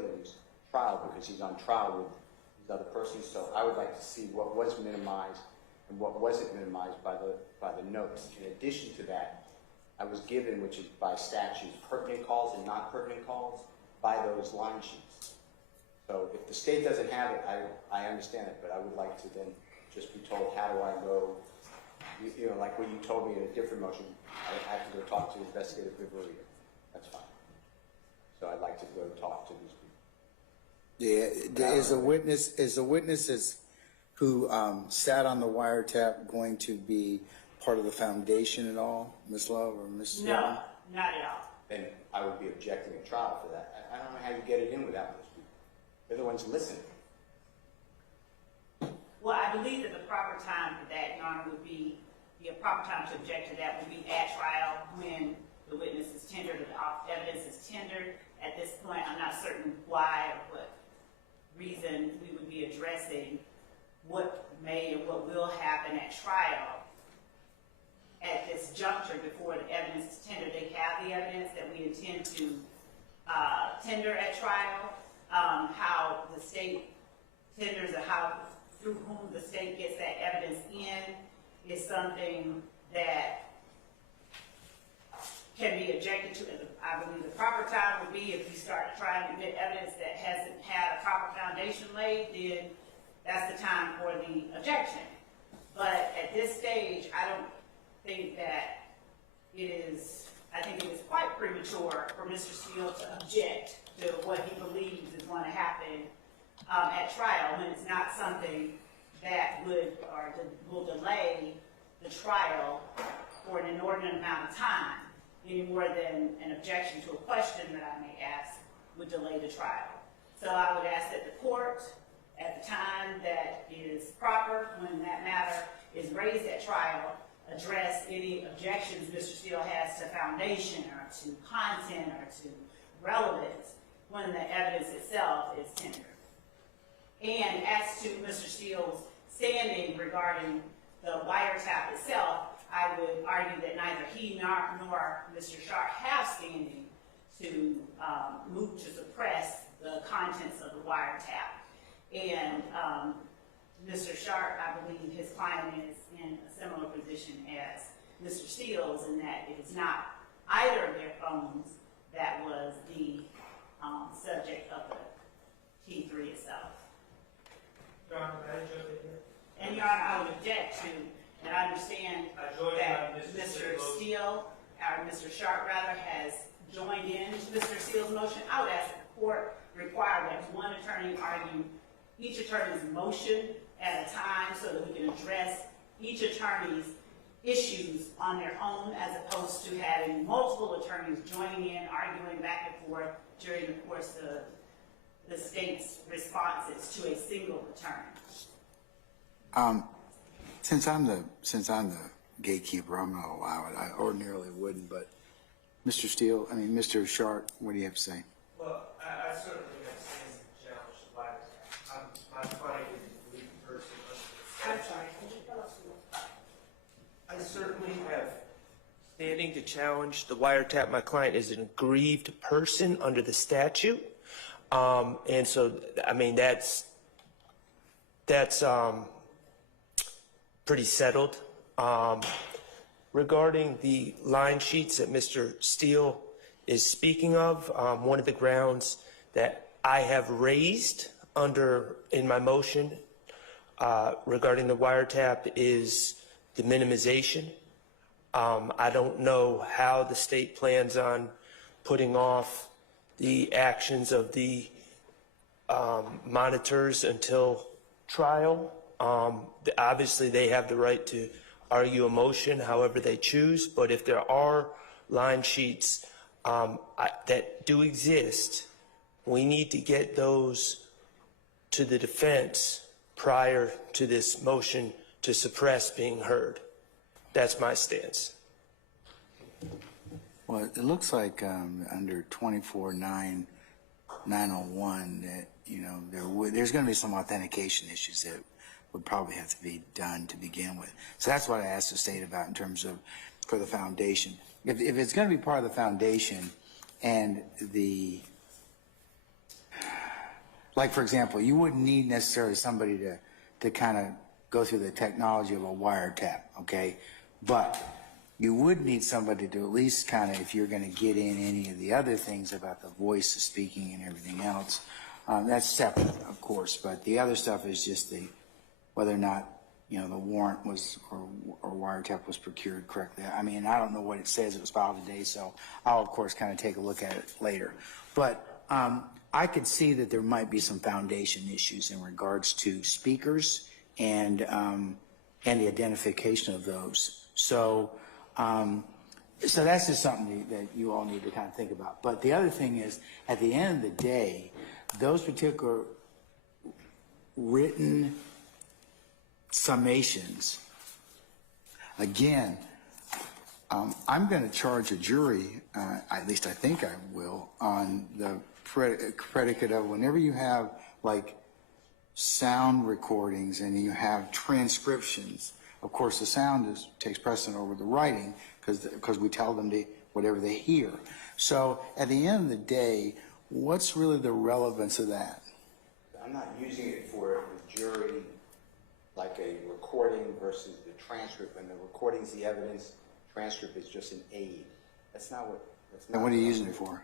Williams' trial because he's on trial with these other persons. So I would like to see what was minimized and what wasn't minimized by the notes. In addition to that, I was given, which is by statute, pertinent calls and not pertinent calls by those line sheets. So if the state doesn't have it, I understand it, but I would like to then just be told, how do I go, you know, like when you told me in a different motion, I have to go talk to investigative Viverito. That's fine. So I'd like to go talk to these people. Yeah, is the witnesses who sat on the wiretap going to be part of the foundation at all, Ms. Love or Ms. No, not at all. Then I would be objecting at trial for that. I don't know how you get it in without those people. They're the ones listening. Well, I believe that the proper time for that, Your Honor, would be, the proper time to object to that would be at trial when the witness is tendered or the evidence is tendered. At this point, I'm not certain why or what reason we would be addressing what may or what will happen at trial at this juncture before the evidence is tendered. They have the evidence that we intend to tender at trial. How the state tenders or how through whom the state gets that evidence in is something that can be objected to. I believe the proper time would be if you start trying to get evidence that hasn't had a proper foundation laid, then that's the time for the objection. But at this stage, I don't think that I think it is quite premature for Mr. Steele to object to what he believes is going to happen at trial when it's not something that will delay the trial for an inordinate amount of time, any more than an objection to a question that I may ask would delay the trial. So I would ask that the court, at the time that is proper, when that matter is raised at trial, address any objections Mr. Steele has to foundation or to content or to relevance when the evidence itself is tendered. And as to Mr. Steele's standing regarding the wiretap itself, I would argue that neither he nor Mr. Sharp have standing to move to suppress the contents of the wiretap. And Mr. Sharp, I believe his client is in a similar position as Mr. Steele's in that it is not either of their phones that was the subject of the T3 itself. Your Honor, may I jump in here? And Your Honor, I would object to, and I understand that Mr. Steele, or Mr. Sharp rather, has joined in to Mr. Steele's motion. I would ask that the court require that one attorney argue each attorney's motion at a time so that we can address each attorney's issues on their own, as opposed to having multiple attorneys joining in, arguing back and forth during the course of the state's responses to a single attorney. Since I'm the gatekeeper, I'm going to allow it. I ordinarily wouldn't, but Mr. Steele, Mr. Sharp, what do you have to say? Well, I certainly have seen challenge the wiretap. My client is a lead person under the statute. I'm sorry, can you tell us more? I certainly have standing to challenge the wiretap. My client is an aggrieved person under the statute. And so, that's pretty settled. Regarding the line sheets that Mr. Steele is speaking of, one of the grounds that I have raised in my motion regarding the wiretap is the minimization. I don't know how the state plans on putting off the actions of the monitors until trial. Obviously, they have the right to argue a motion however they choose, but if there are line sheets that do exist, we need to get those to the defense prior to this motion to suppress being heard. That's my stance. Well, it looks like under 24-901 that, there's going to be some authentication issues that would probably have to be done to begin with. So that's what I asked the state about in terms of for the foundation. If it's going to be part of the foundation and Like, for example, you wouldn't need necessarily somebody to kind of go through the technology of a wiretap, okay? But you would need somebody to at least kind of, if you're going to get in any of the other things about the voice of speaking and everything else, that's separate, of course. But the other stuff is just whether or not, you know, the warrant was, or wiretap was procured correctly. I mean, I don't know what it says. It was filed today, so I'll, of course, kind of take a look at it later. But I could see that there might be some foundation issues in regards to speakers and the identification of those. So that's just something that you all need to kind of think about. But the other thing is, at the end of the day, those particular written summations, again, I'm going to charge a jury, at least I think I will, on the predicate of whenever you have like sound recordings and you have transcriptions. Of course, the sound takes precedent over the writing because we tell them whatever they hear. So at the end of the day, what's really the relevance of that? I'm not using it for the jury like a recording versus the transcript. And the recording's the evidence, transcript is just an aid. That's not what. And what are you using it for?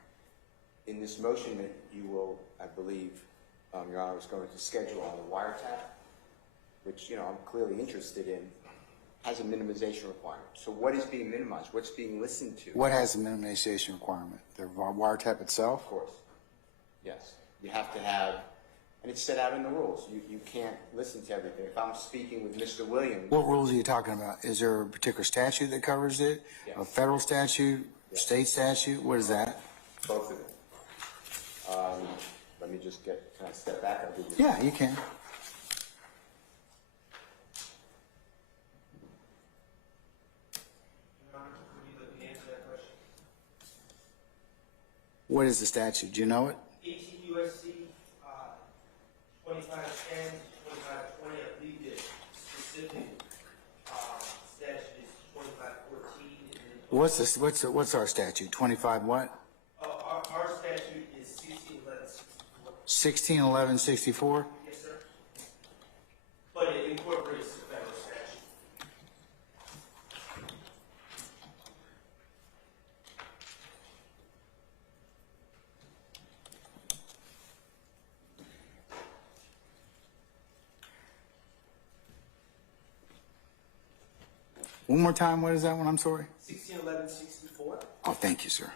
In this motion that you will, I believe, Your Honor, is going to schedule on the wiretap, which, you know, I'm clearly interested in, has a minimization requirement. So what is being minimized? What's being listened to? What has a minimization requirement? The wiretap itself? Of course. Yes. You have to have, and it's set out in the rules. You can't listen to everything. If I'm speaking with Mr. Williams. What rules are you talking about? Is there a particular statute that covers it? Yes. A federal statute? Yes. State statute? What is that? Both of them. Let me just can I step back? I'll give you. Yeah, you can. What is the statute? Do you know it? 18 U.S.C. 2510, 2520. I believe the specific statute is 2514. What's our statute? 25 what? Our statute is 161164. 161164? Yes, sir. But it incorporates the federal statute. One more time, what is that one? I'm sorry. 161164. Oh, thank you, sir.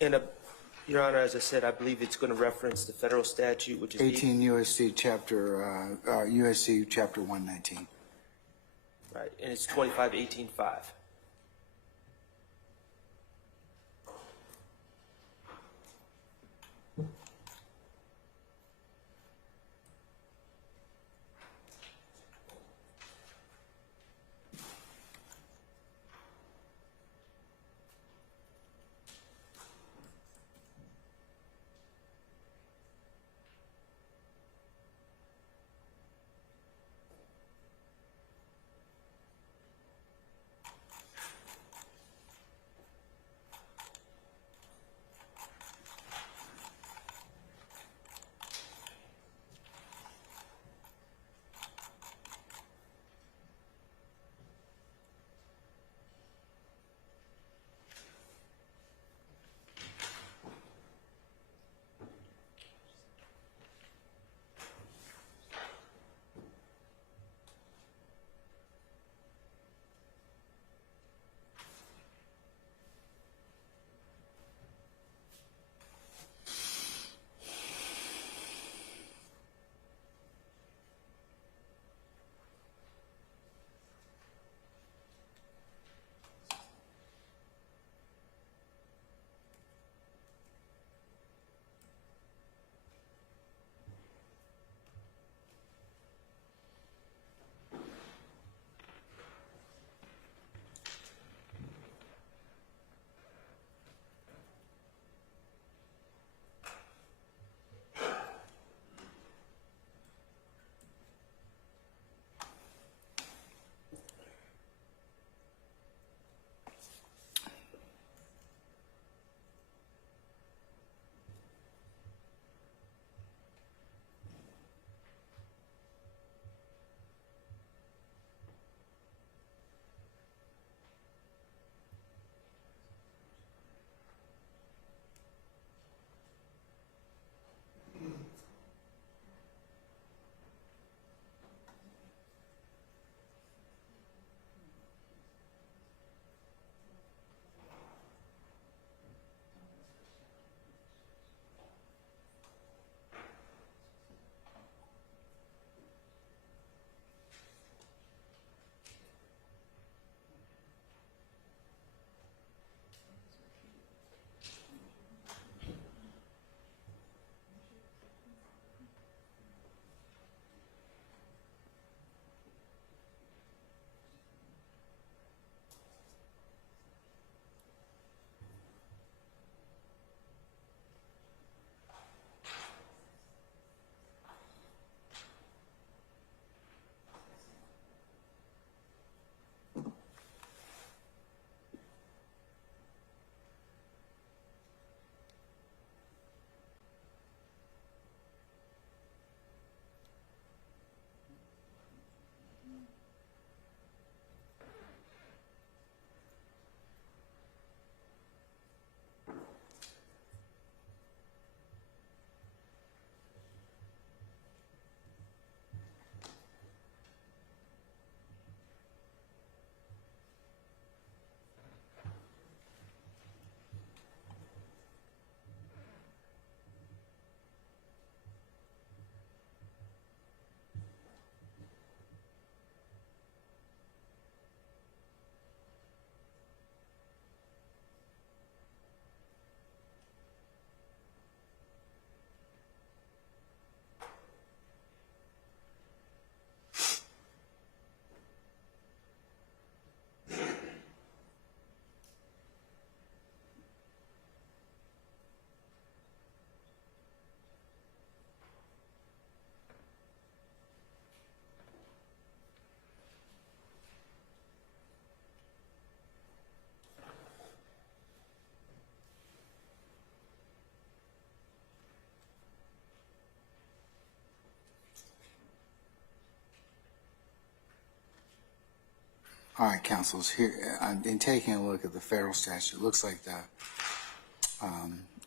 And, Your Honor, as I said, I believe it's going to reference the federal statute, which is 18 USC chapter 119. right, and it's 2518.5. All right, councils, here, in taking a look at the federal statute, it looks like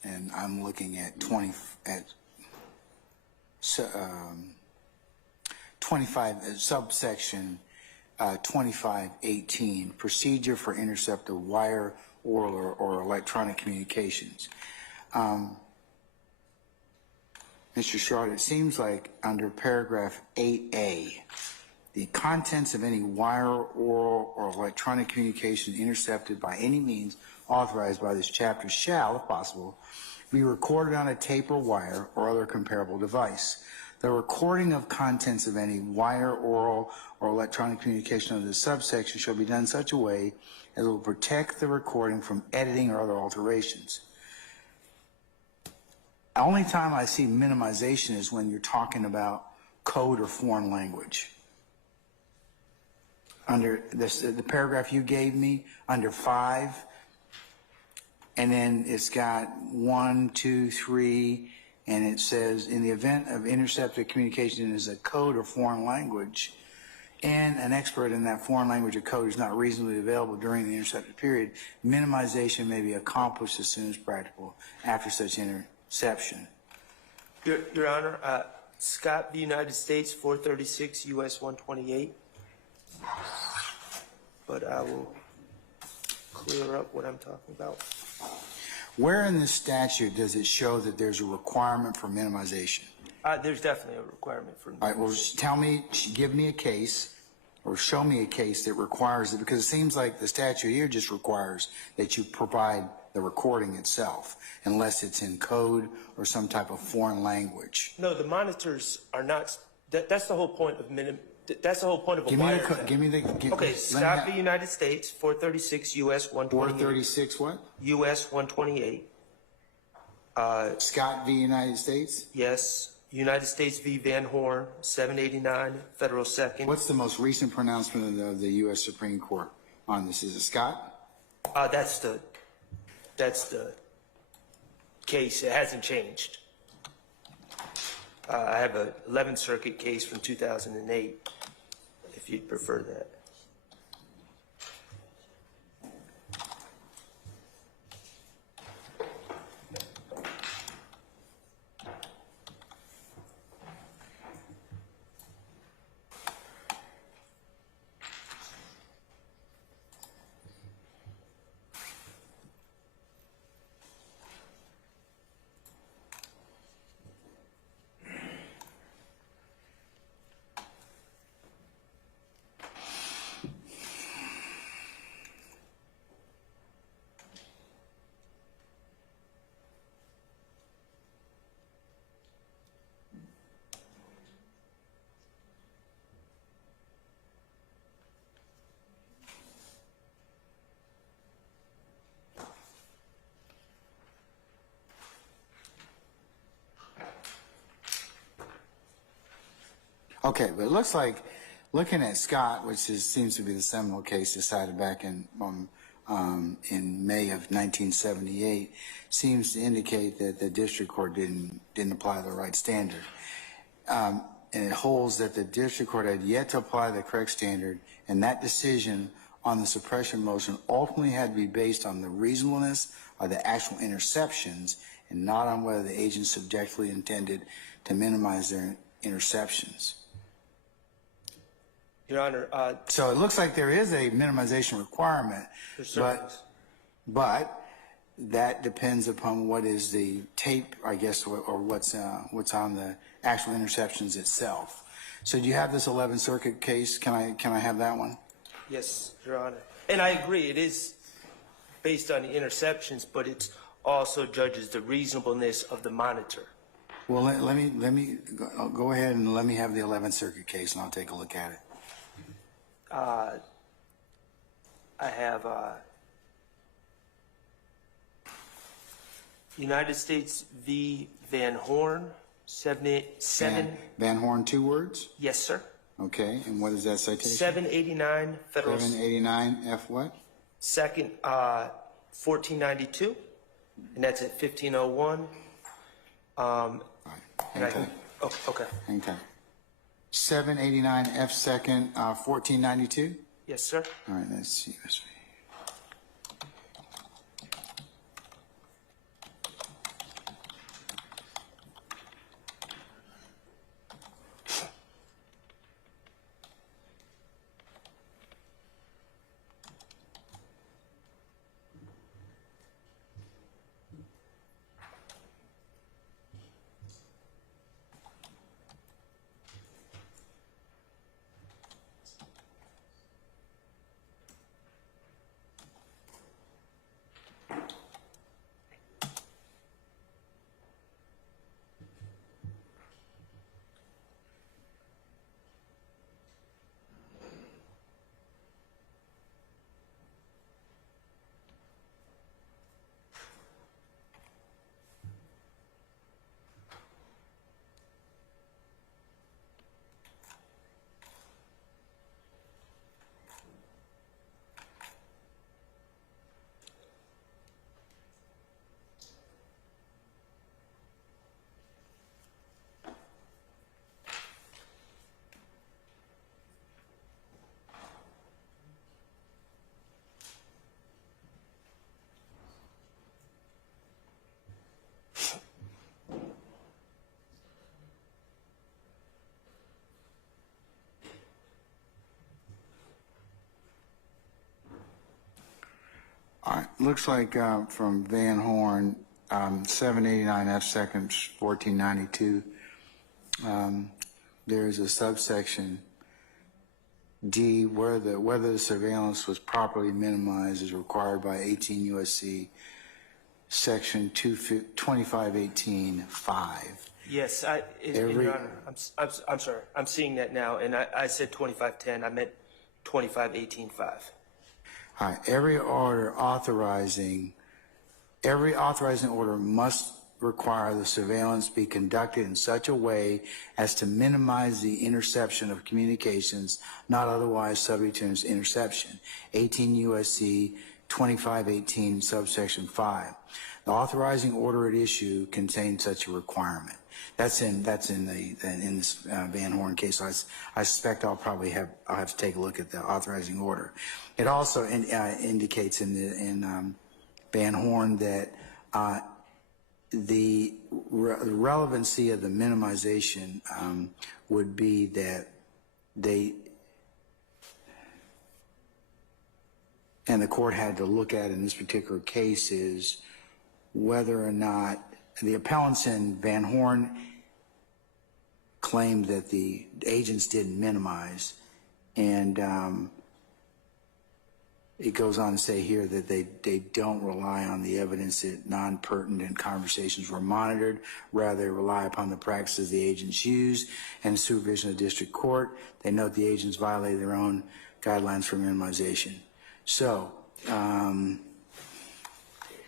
and I'm looking at 25, subsection 2518, procedure for intercept of wire, oral, or electronic communications. Mr. Short, it seems like under paragraph 8A, the contents of any wire, oral, or electronic communication intercepted by any means authorized by this chapter shall, if possible, be recorded on a tape or wire or other comparable device. The recording of contents of any wire, oral, or electronic communication under this subsection shall be done in such a way as will protect the recording from editing or other alterations. The only time I see minimization is when you're talking about code or foreign language. Under this, the paragraph you gave me, under 5, and then it's got 1, 2, 3, and it says, in the event of intercepted communication is a code or foreign language, and an expert in that foreign language or code is not reasonably available during the intercepted period, minimization may be accomplished as soon as practical after such interception. Your Honor, Scott v. United States, 436 U.S. 128. But I will clear up what I'm talking about. Where in the statute does it show that there's a requirement for minimization? There's definitely a requirement for. All right, well, tell me, give me a case, or show me a case that requires it, because it seems like the statute here just requires that you provide the recording itself, unless it's in code or some type of foreign language. No, the monitors are not. That's the whole point of That's the whole point of a wiretap. Okay, Scott v. United States, 436 U.S. 128. 436 what? U.S. 128. Scott v. United States? Yes. United States v. Van Horn, 789 Federal 2nd. What's the most recent pronouncement of the U.S. Supreme Court on this? Is it Scott? That's the case. It hasn't changed. I have a 11th Circuit case from 2008, if you'd prefer that. Okay, but it looks like, looking at Scott, which seems to be the seminal case decided back in May of 1978, seems to indicate that the district court didn't apply the right standard. And it holds that the district court had yet to apply the correct standard, and that decision on the suppression motion ultimately had to be based on the reasonableness of the actual interceptions and not on whether the agent subjectively intended to minimize their interceptions. Your Honor, so it looks like there is a minimization requirement, but that depends upon what is the tape, I guess, or what's on the actual interceptions itself. So do you have this 11th Circuit case? Can I have that one? Yes, Your Honor. And I agree, it is based on the interceptions, but it also judges the reasonableness of the monitor. Well, let me go ahead and let me have the 11th Circuit case, and I'll take a look at it. I have United States v. Van Horn, 787. Van Horn, 2 words? Yes, sir. Okay, and what is that citation? 789 Federal. 789 F what? Second, 1492, and that's at 1501. All right, hang tight. Oh, okay. Hang tight. 789 F second, 1492? Yes, sir. All right, let's see. All right, looks like from Van Horn, 789 F seconds, 1492. There's a subsection D whether the surveillance was properly minimized is required by 18 U.S.C. Section 2518(5). Yes, Your Honor, I'm sorry. I'm seeing that now, and I said 2510. I meant 2518(5). All right, every authorizing order must require the surveillance be conducted in such a way as to minimize the interception of communications not otherwise subject to interception. 18 U.S.C. 2518 subsection 5. The authorizing order at issue contains such a requirement. That's in this Van Horn case. So I suspect I'll have to take a look at the authorizing order. It also indicates in Van Horn that the relevancy of the minimization would be that and the court had to look at in this particular case is whether or not the appellants in Van Horn claimed that the agents didn't minimize, and it goes on to say here that they don't rely on the evidence that non-pertinent conversations were monitored. Rather, they rely upon the practices the agents used and the supervision of the district court. They note the agents violated their own guidelines for minimization. So,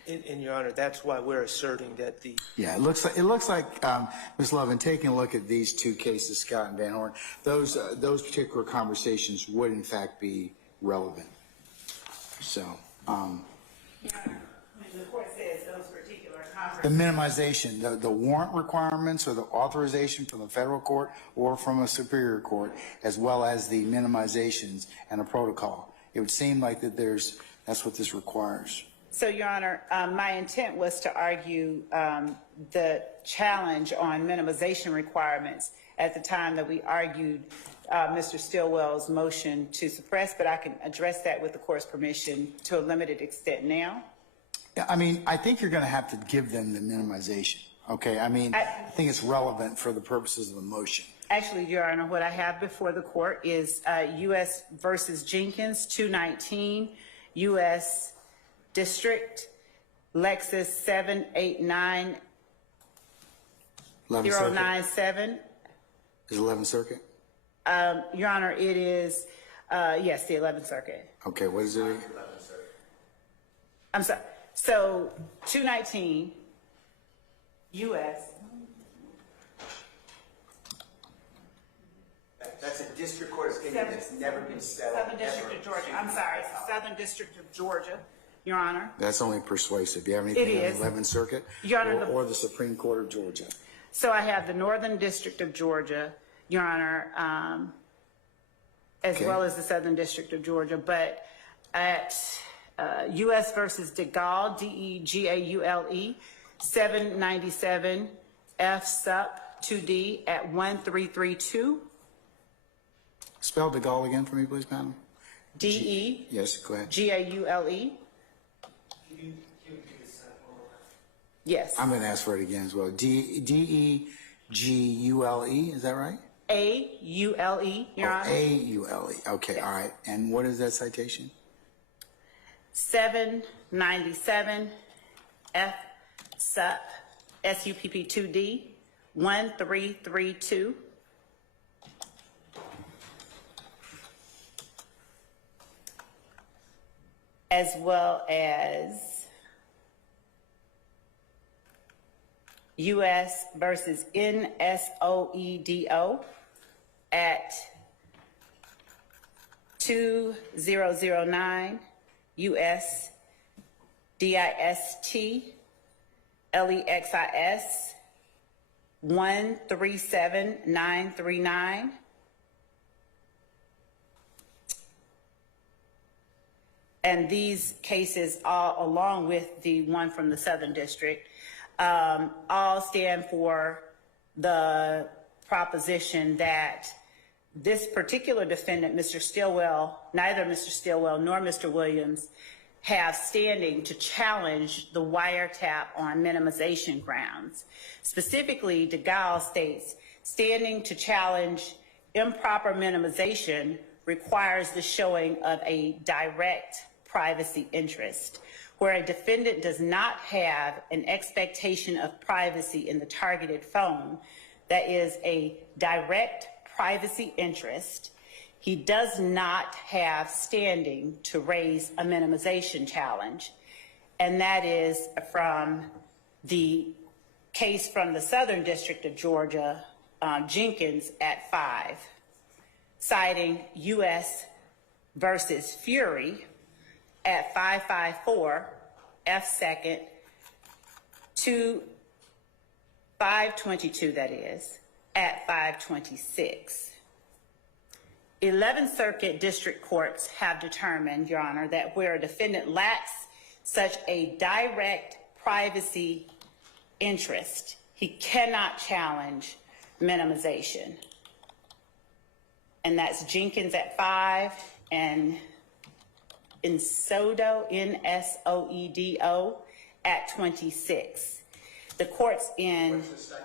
In Your Honor, that's why we're asserting that the... Yeah, it looks like Ms. Lovin, taking a look at these two cases, Scott and Van Horn, those particular conversations would in fact be relevant. So, Yeah, when the court says those particular the conversations. minimization, the warrant requirements or the authorization from the federal court or from a superior court, as well as the minimizations and a protocol. It would seem like that's what this requires. So, Your Honor, my intent was to argue the challenge on minimization requirements at the time that we argued Mr. Stilwell's motion to suppress, but I can address that with the court's permission to a limited extent now. Yeah, I mean, I think you're going to have to give them the minimization. Okay, I mean, I think it's relevant for the purposes of the motion. Actually, Your Honor, what I have before the court is U.S. versus Jenkins, 219, U.S. District, Lexus 789097. 11th Is 11th Circuit? Your Honor, it is, yes, the 11th Circuit. Okay, what is it? I'm sorry. So, 219, U.S. That's a district court opinion that's never been settled. Southern District of Georgia. I'm sorry, Southern District of Georgia, Your Honor. That's only persuasive. Do you have anything It on is. the 11th Circuit? Your Honor, or the Supreme Court of Georgia? So I have the Northern District of Georgia, Your Honor, as Okay. well as the Southern District of Georgia, but at U.S. versus DeGaule, D-E-G-A-U-L-E, 797 F sup 2D at 1332, Spell De Gaulle again for me, please, madam. D-E-G-A-U-L-E. Yes, go ahead. Yes. I'm going to ask for it again as well. D-E-G-U-L-E, is that right? A-U-L-E, Your Honor. A-U-L-E. Okay, all right. And what is that citation? 797 F sup SUPP 2D 1332. As well as U.S. versus NSOEDO at 2009 U.S. DIST LEXIS 137939. And these cases, all along with the one from the Southern District, all stand for the proposition that this particular defendant, Mr. Stilwell, neither Mr. Stilwell nor Mr. Williams have standing to challenge the wiretap on minimization grounds. Specifically, DeGaule states, standing to challenge improper minimization requires the showing of a direct privacy interest, where a defendant does not have an expectation of privacy in the targeted phone that is a direct privacy interest. He does not have standing to raise a minimization challenge. And that is from the case from the Southern District of Georgia, Jenkins at 5, citing U.S. versus Fury at 554 F 2nd 522, that is, at 526. 11th Circuit District Courts have determined, Your Honor, that where a defendant lacks such a direct privacy interest, he cannot challenge minimization. And that's Jenkins at 5 and Insoedo, N-S-O-E-D-O, at 26. The courts in... What's the site?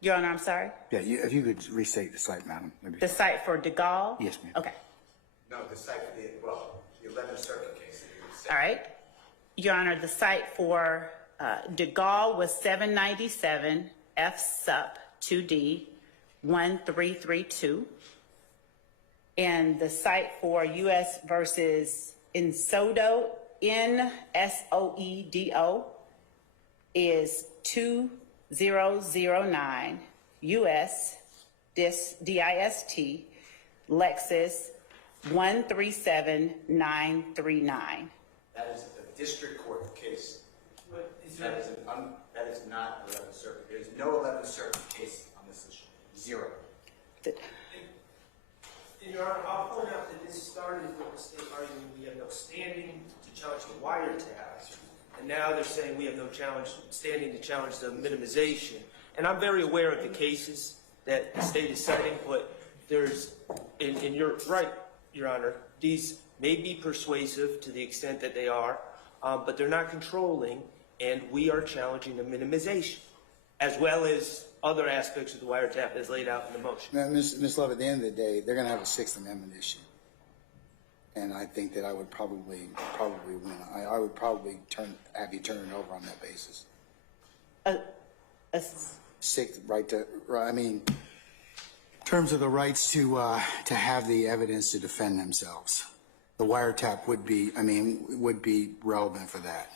Your Honor, I'm sorry? Yeah, if you could restate the site, madam. The site for DeGaule? Yes, ma'am. Okay. No, the site for the 11th Circuit case. That you said. All right. Your Honor, the site for DeGaule was 797 F sup 2D 1332. And the site for U.S. versus Insoedo, N-S-O-E-D-O, is 2009 U.S. DIST Lexus 137939. That is a district court case. That is not 11th Circuit. There is no 11th Circuit case on this issue. Zero. Your Honor, I'll point out that this started with the state arguing we have no standing to challenge the wiretaps, and now they're saying we have no standing to challenge the minimization. And I'm very aware of the cases that the state is citing, but there's, and you're right, Your Honor, these may be persuasive to the extent that they are, but they're not controlling, and we are challenging the minimization, as well as other aspects of the wiretap as laid out in the motion. Now, Ms. Love, at the end of the day, they're going to have a Sixth Amendment issue. And I think that I would probably win. I would probably have you turn it over on that basis. Sixth right to, I mean, in terms of the rights to have the evidence to defend themselves, the wiretap would be relevant for that.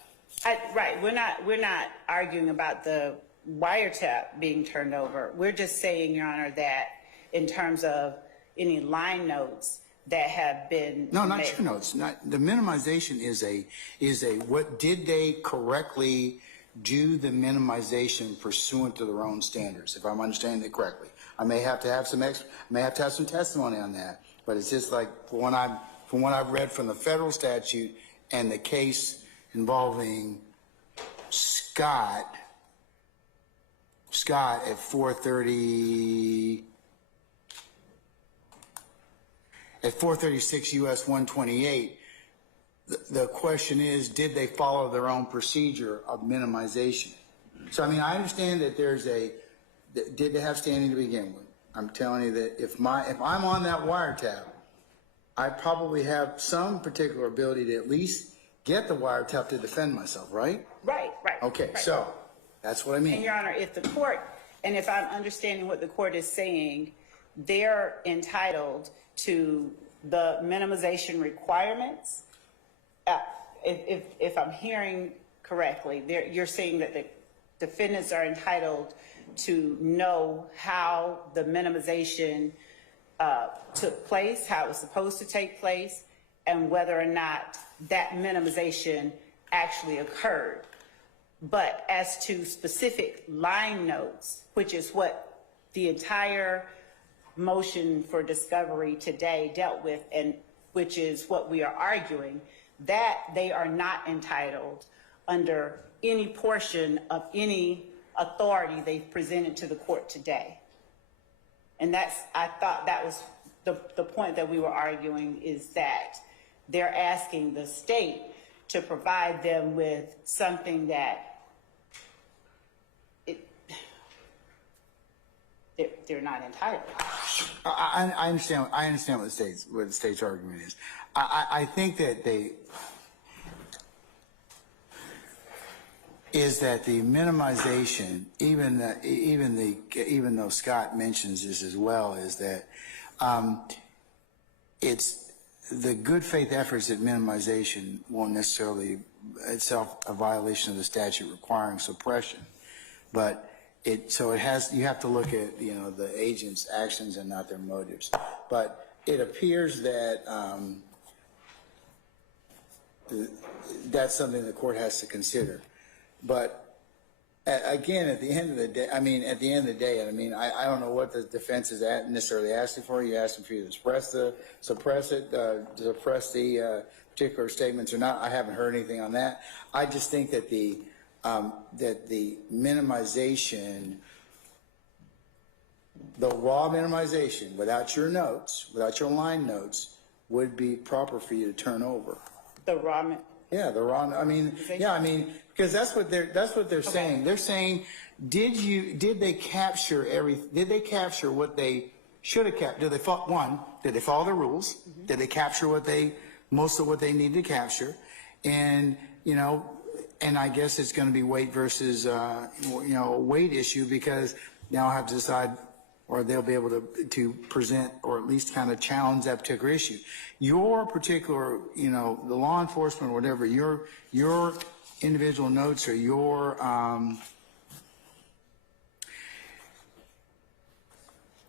Right. We're not arguing about the wiretap being turned over. We're just saying, Your Honor, that in terms of any line notes that have been No, made. not your notes. Not the minimization is a what did they correctly do the minimization pursuant to their own standards, if I'm understanding it correctly. I may have to have some testimony on that, but it's just like from what I've read from the federal statute and the case involving Scott at 436 U.S. 128, the question is, did they follow their own procedure of minimization? So, I mean, I understand that did they have standing to begin with? I'm telling you that if I'm on that wiretap, I probably have some particular ability to at least get the wiretap to defend myself, right? Right. Okay, right. so that's what I mean. And Your Honor, if the court, and if I'm understanding what the court is saying, they're entitled to the minimization requirements. If I'm hearing correctly, you're saying that the defendants are entitled to know how the minimization took place, how it was supposed to take place, and whether or not that minimization actually occurred. But as to specific line notes, which is what the entire motion for discovery today dealt with, and which is what we are arguing, that they are not entitled under any portion of any authority they've presented to the court today. And I thought that was the point that we were arguing, is that they're asking the state to provide them with something that they're not entitled to. I understand what the state's argument is. I think that the minimization, even though Scott mentions this as well, is that it's the good faith efforts at minimization won't necessarily itself a violation of the statute requiring suppression, but you have to look at the agent's actions and not their motives. But it appears that that's something the court has to consider. But again, at the end of the day, I don't know what the defense is necessarily asking for. You asking for you to suppress the particular statements or not. I haven't heard anything on that. I just think that the minimization, the raw minimization, without your notes, without your line notes, would be proper for you to turn over. The raw. Yeah, the raw. Because that's what they're saying. They're saying, did they capture what they should have captured? Did they follow the rules? Mm-hmm. Did they capture most of what they needed to capture? And and I guess it's going to be weight versus a weight issue, because now I have to decide, or they'll be able to present or at least kind of challenge that particular issue. Your particular, the law enforcement or whatever, your individual notes or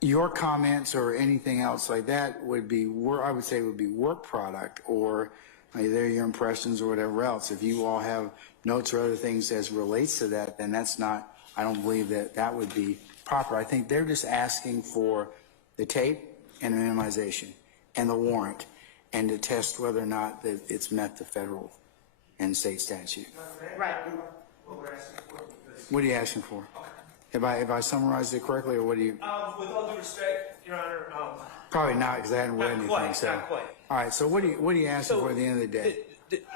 your comments or anything else like that would be, I would say, would be work product, or either your impressions or whatever else. If you all have notes or other things as relates to that, then that's not, I don't believe that would be proper. I think they're just asking for the tape and the minimization and the warrant, and to test whether or not that it's met the federal and state statute. Right. What are you asking for? Have I summarized it correctly, or what do you? With all due respect, Your Honor. Probably not, because I hadn't read anything. Not quite. All right. So what are you asking for at the end of the day?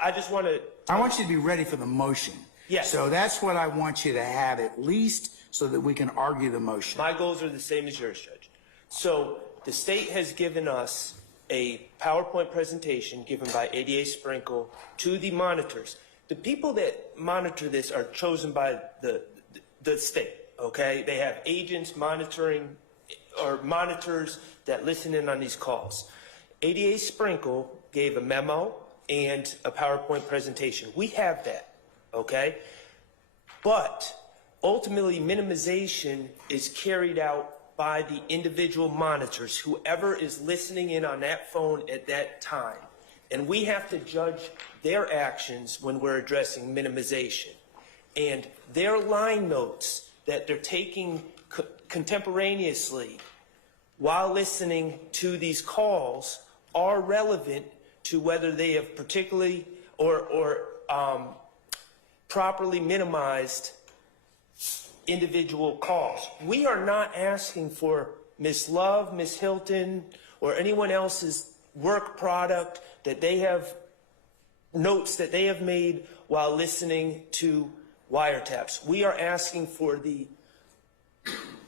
I just want to. I want you to be ready for the motion. Yes. So that's what I want you to have, at least, so that we can argue the motion. My goals are the same as yours, Judge. So the state has given us a PowerPoint presentation given by ADA Sprinkle to the monitors. The people that monitor this are chosen by the state, okay? They have agents monitoring, or monitors that listen in on these calls. ADA Sprinkle gave a memo and a PowerPoint presentation. We have that, okay? But ultimately, minimization is carried out by the individual monitors, whoever is listening in on that phone at that time. And we have to judge their actions when we're addressing minimization. And their line notes that they're taking contemporaneously while listening to these calls are relevant to whether they have particularly or properly minimized individual calls. We are not asking for Ms. Love, Ms. Hilton, or anyone else's work product that they have, notes that they have made while listening to wiretaps. We are asking for the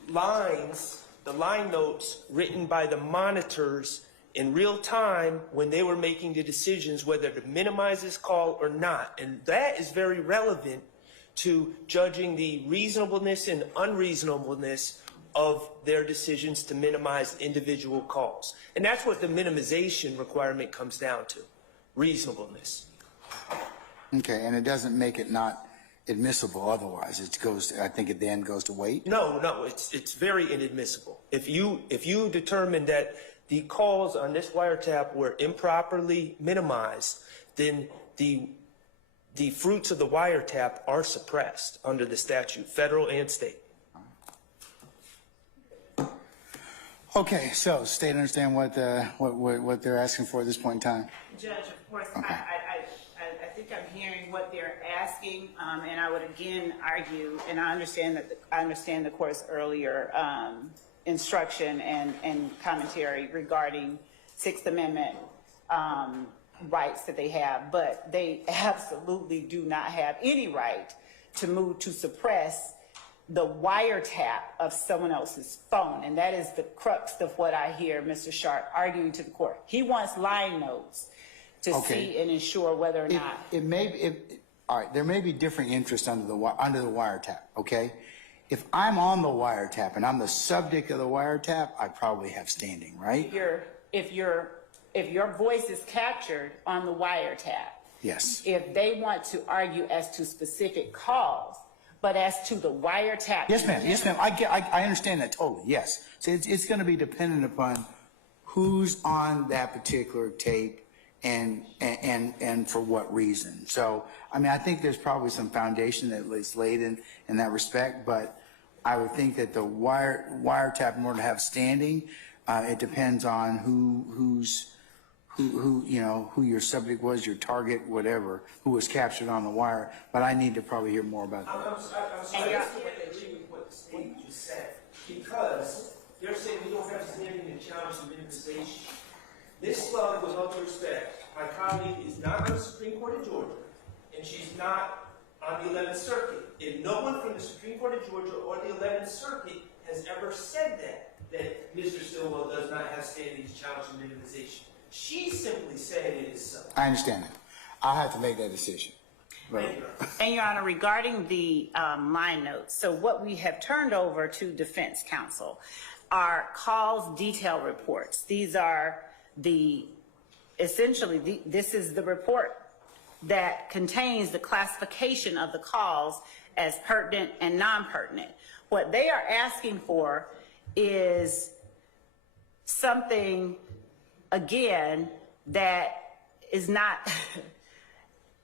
line notes written by the monitors in real time when they were making the decisions whether to minimize this call or not. And that is very relevant to judging the reasonableness and unreasonableness of their decisions to minimize individual calls. And that's what the minimization requirement comes down to, reasonableness. Okay, and it doesn't make it not admissible otherwise. It goes, I think it then goes to weight? No, it's very inadmissible. If you determine that the calls on this wiretap were improperly minimized, then the fruits of the wiretap are suppressed under the statute, federal and state. Okay, so state understand what they're asking for at this point in time? Judge, of course, Okay. I think I'm hearing what they're asking, and I would again argue, and I understand the court's earlier instruction and commentary regarding Sixth Amendment rights that they have, but they absolutely do not have any right to move to suppress the wiretap of someone else's phone. And that is the crux of what I hear Mr. Sharp arguing to the court. He wants line notes to see and ensure whether or not. All right, there may be differing interests under the wiretap, okay? If I'm on the wiretap and I'm the subject of the wiretap, I probably have standing, right? If your voice is captured on the wiretap, Yes. if they want to argue as to specific calls, but as to the wiretap. Yes, ma'am. Yes, ma'am. I understand that totally. Yes. So it's going to be dependent upon who's on that particular tape and for what reason. So, I mean, I think there's probably some foundation that is laid in that respect, but I would think that the wiretap, in order to have standing, it depends on who your subject was, your target, whatever, who was captured on the wire. But I need to probably hear more about that. I'm sorry, I still agree with what the state just said, because they're saying we don't have standing to challenge the minimization. Ms. Love, with all due respect, my colleague is not on the Supreme Court of Georgia, and she's not on the 11th Circuit. And no one from the Supreme Court of Georgia or the 11th Circuit has ever said that Mr. Stillwell does not have standing to challenge the minimization. She's simply saying it is so. I understand that. I'll have to make that decision. But, And Your Honor, regarding the line notes, so what we have turned over to defense counsel are calls detail reports. These are this is the report that contains the classification of the calls as pertinent and non-pertinent. What they are asking for is something, again, that is not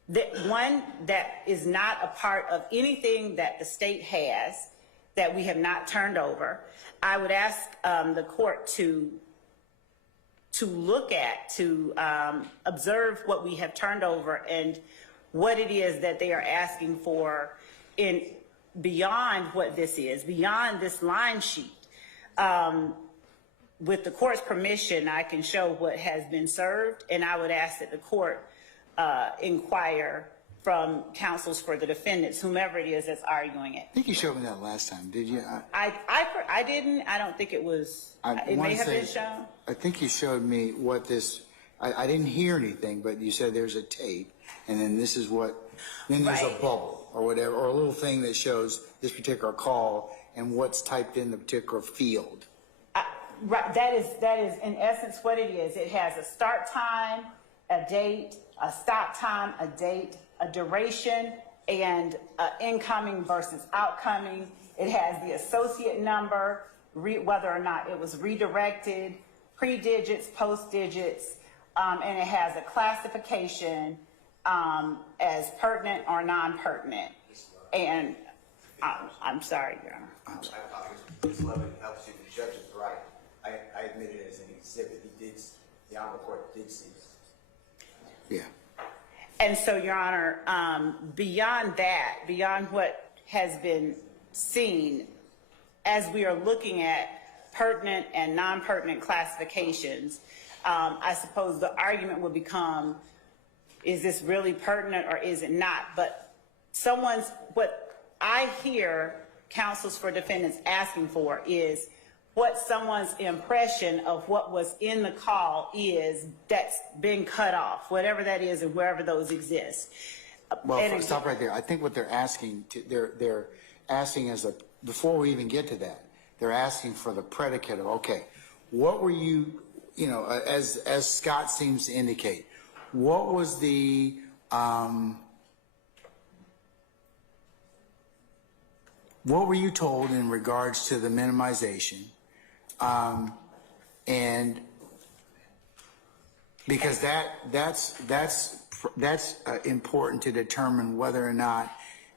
that is not a part of anything that the state has that we have not turned over. I would ask the court to look at, to observe what we have turned over and what it is that they are asking for in beyond what this is, beyond this line sheet. With the court's permission, I can show what has been served, and I would ask that the court inquire from counsels for the defendants, whomever it is that's arguing it. I think you showed me that last time, did you? I didn't. I don't think it was. It may have been shown. I think you showed me what this. I didn't hear anything, but you said there's a tape, and then this is what. Then there's a bubble or whatever, or a little thing that shows this particular call and what's typed in the particular field. Right. That is in essence what it is. It has a start time, a date, a stop time, a date, a duration, and incoming versus outcoming. It has the associate number, whether or not it was redirected, pre-digits, post-digits, and it has a classification as pertinent or non-pertinent. And I'm sorry, Your Honor. I apologize. Ms. Levin helps you. The judge is right. I admit it as an exhibit. The Honorable Court did see this. Yeah. And so, Your Honor, beyond that, beyond what has been seen, as we are looking at pertinent and non-pertinent classifications, I suppose the argument would become, is this really pertinent or is it not? But what I hear counsels for defendants asking for is what someone's impression of what was in the call is that's been cut off, whatever that is and wherever those exist. Well, stop right there. I think what they're asking, they're asking before we even get to that, they're asking for the predicate of, okay, what were you, as Scott seems to indicate, what was the, what were you told in regards to the minimization? And because that's important to determine whether or not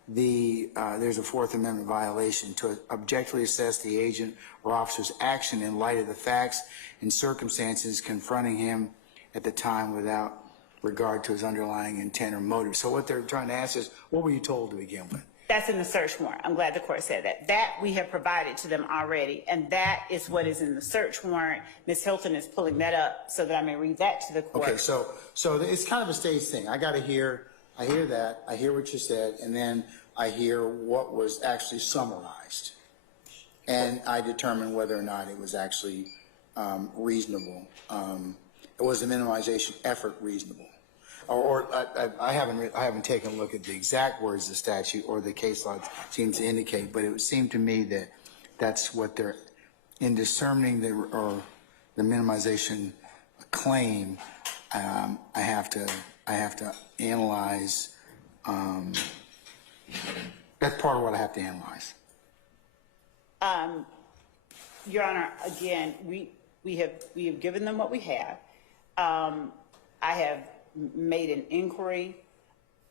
there's a Fourth Amendment violation, to objectively assess the agent or officer's action in light of the facts and circumstances confronting him at the time without regard to his underlying intent or motive. So what they're trying to ask is, what were you told to begin with? That's in the search warrant. I'm glad the court said that. That we have provided to them already, and that is what is in the search warrant. Ms. Hilton is pulling that up so that I may read that to the court. Okay, so it's kind of a stage thing. I hear that, I hear what you said, and then I hear what was actually summarized. And I determine whether or not it was actually reasonable. Was the minimization effort reasonable? I haven't taken a look at the exact words of the statute or the case law seems to indicate, but it would seem to me that that's what they're, in discerning the minimization claim, I have to analyze, that's part of what I have to analyze. Your Honor, again, we have given them what we have. I have made an inquiry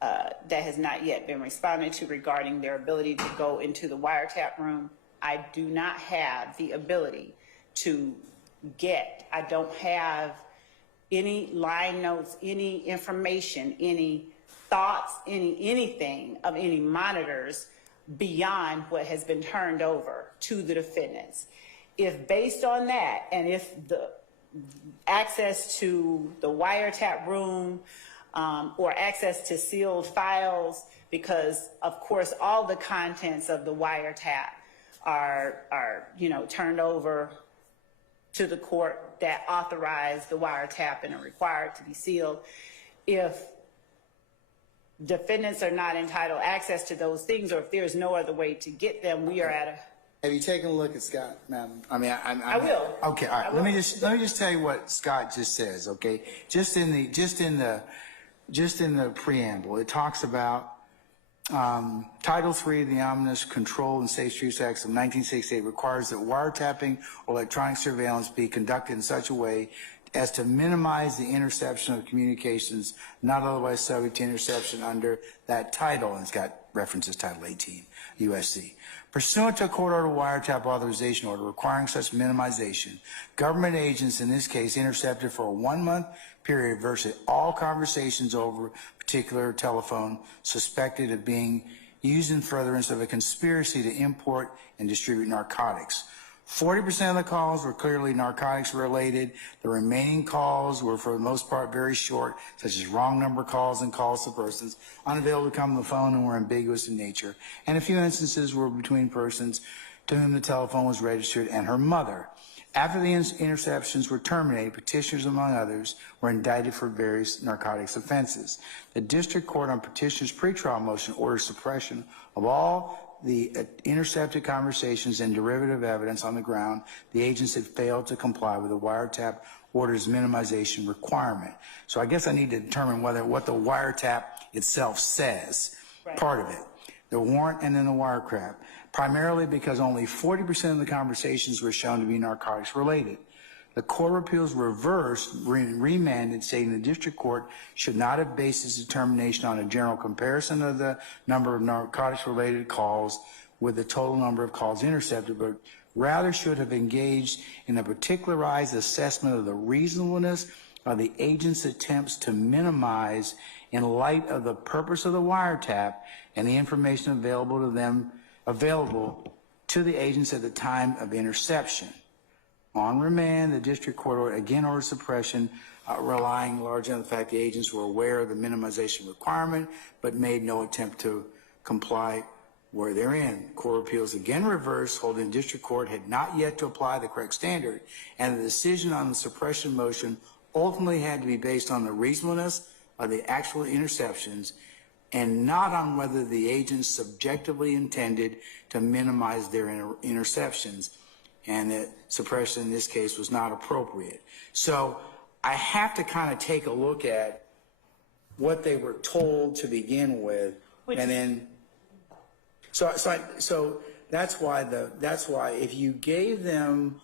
that has not yet been responded to regarding their ability to go into the wiretap room. I do not have the ability to I don't have any line notes, any information, any thoughts, anything of any monitors beyond what has been turned over to the defendants. If based on that, and if the access to the wiretap room or access to sealed files, because of course all the contents of the wiretap are turned over to the court that authorized the wiretap and are required to be sealed. If defendants are not entitled access to those things, or if there's no other way to get them, we are at a... Have you taken a look at Scott, madam? I mean, I will. Okay, all right. Let me just tell you what Scott just says. Okay, just in the preamble, it talks about Title III of the Omnibus Control and Safe Streets Act of 1968 requires that wiretapping or electronic surveillance be conducted in such a way as to minimize the interception of communications not otherwise subject to interception under that title, and it's got references Title 18 USC. Pursuant to a court order wiretap authorization order requiring such minimization, government agents in this case intercepted for a 1-month period virtually all conversations over a particular telephone suspected of being used in furtherance of a conspiracy to import and distribute narcotics. 40% of the calls were clearly narcotics related. The remaining calls were for the most part very short, such as wrong number calls and calls to persons unavailable to come to the phone and were ambiguous in nature. And a few instances were between persons to whom the telephone was registered and her mother. After the interceptions were terminated, petitioners, among others, were indicted for various narcotics offenses. The district court on petitioner's pretrial motion ordered suppression of all the intercepted conversations and derivative evidence on the ground the agents had failed to comply with the wiretap order's minimization requirement. So I guess I need to determine what the wiretap itself says, right. Part of it, the warrant and then the wiretap, primarily because only 40% of the conversations were shown to be narcotics related. The Court of Appeals reversed, remanded, saying the district court should not have based its determination on a general comparison of the number of narcotics-related calls with the total number of calls intercepted, but rather should have engaged in a particularized assessment of the reasonableness of the agent's attempts to minimize in light of the purpose of the wiretap and the information available to the agents at the time of interception. On remand, the district court again ordered suppression, relying largely on the fact the agents were aware of the minimization requirement, but made no attempt to comply where therein. Court of Appeals again reversed, holding the district court had not yet to apply the correct standard, and the decision on the suppression motion ultimately had to be based on the reasonableness of the actual interceptions and not on whether the agents subjectively intended to minimize their interceptions, and that suppression in this case was not appropriate. So I have to kind of take a look at what they were told to begin with, and then so that's why if you gave them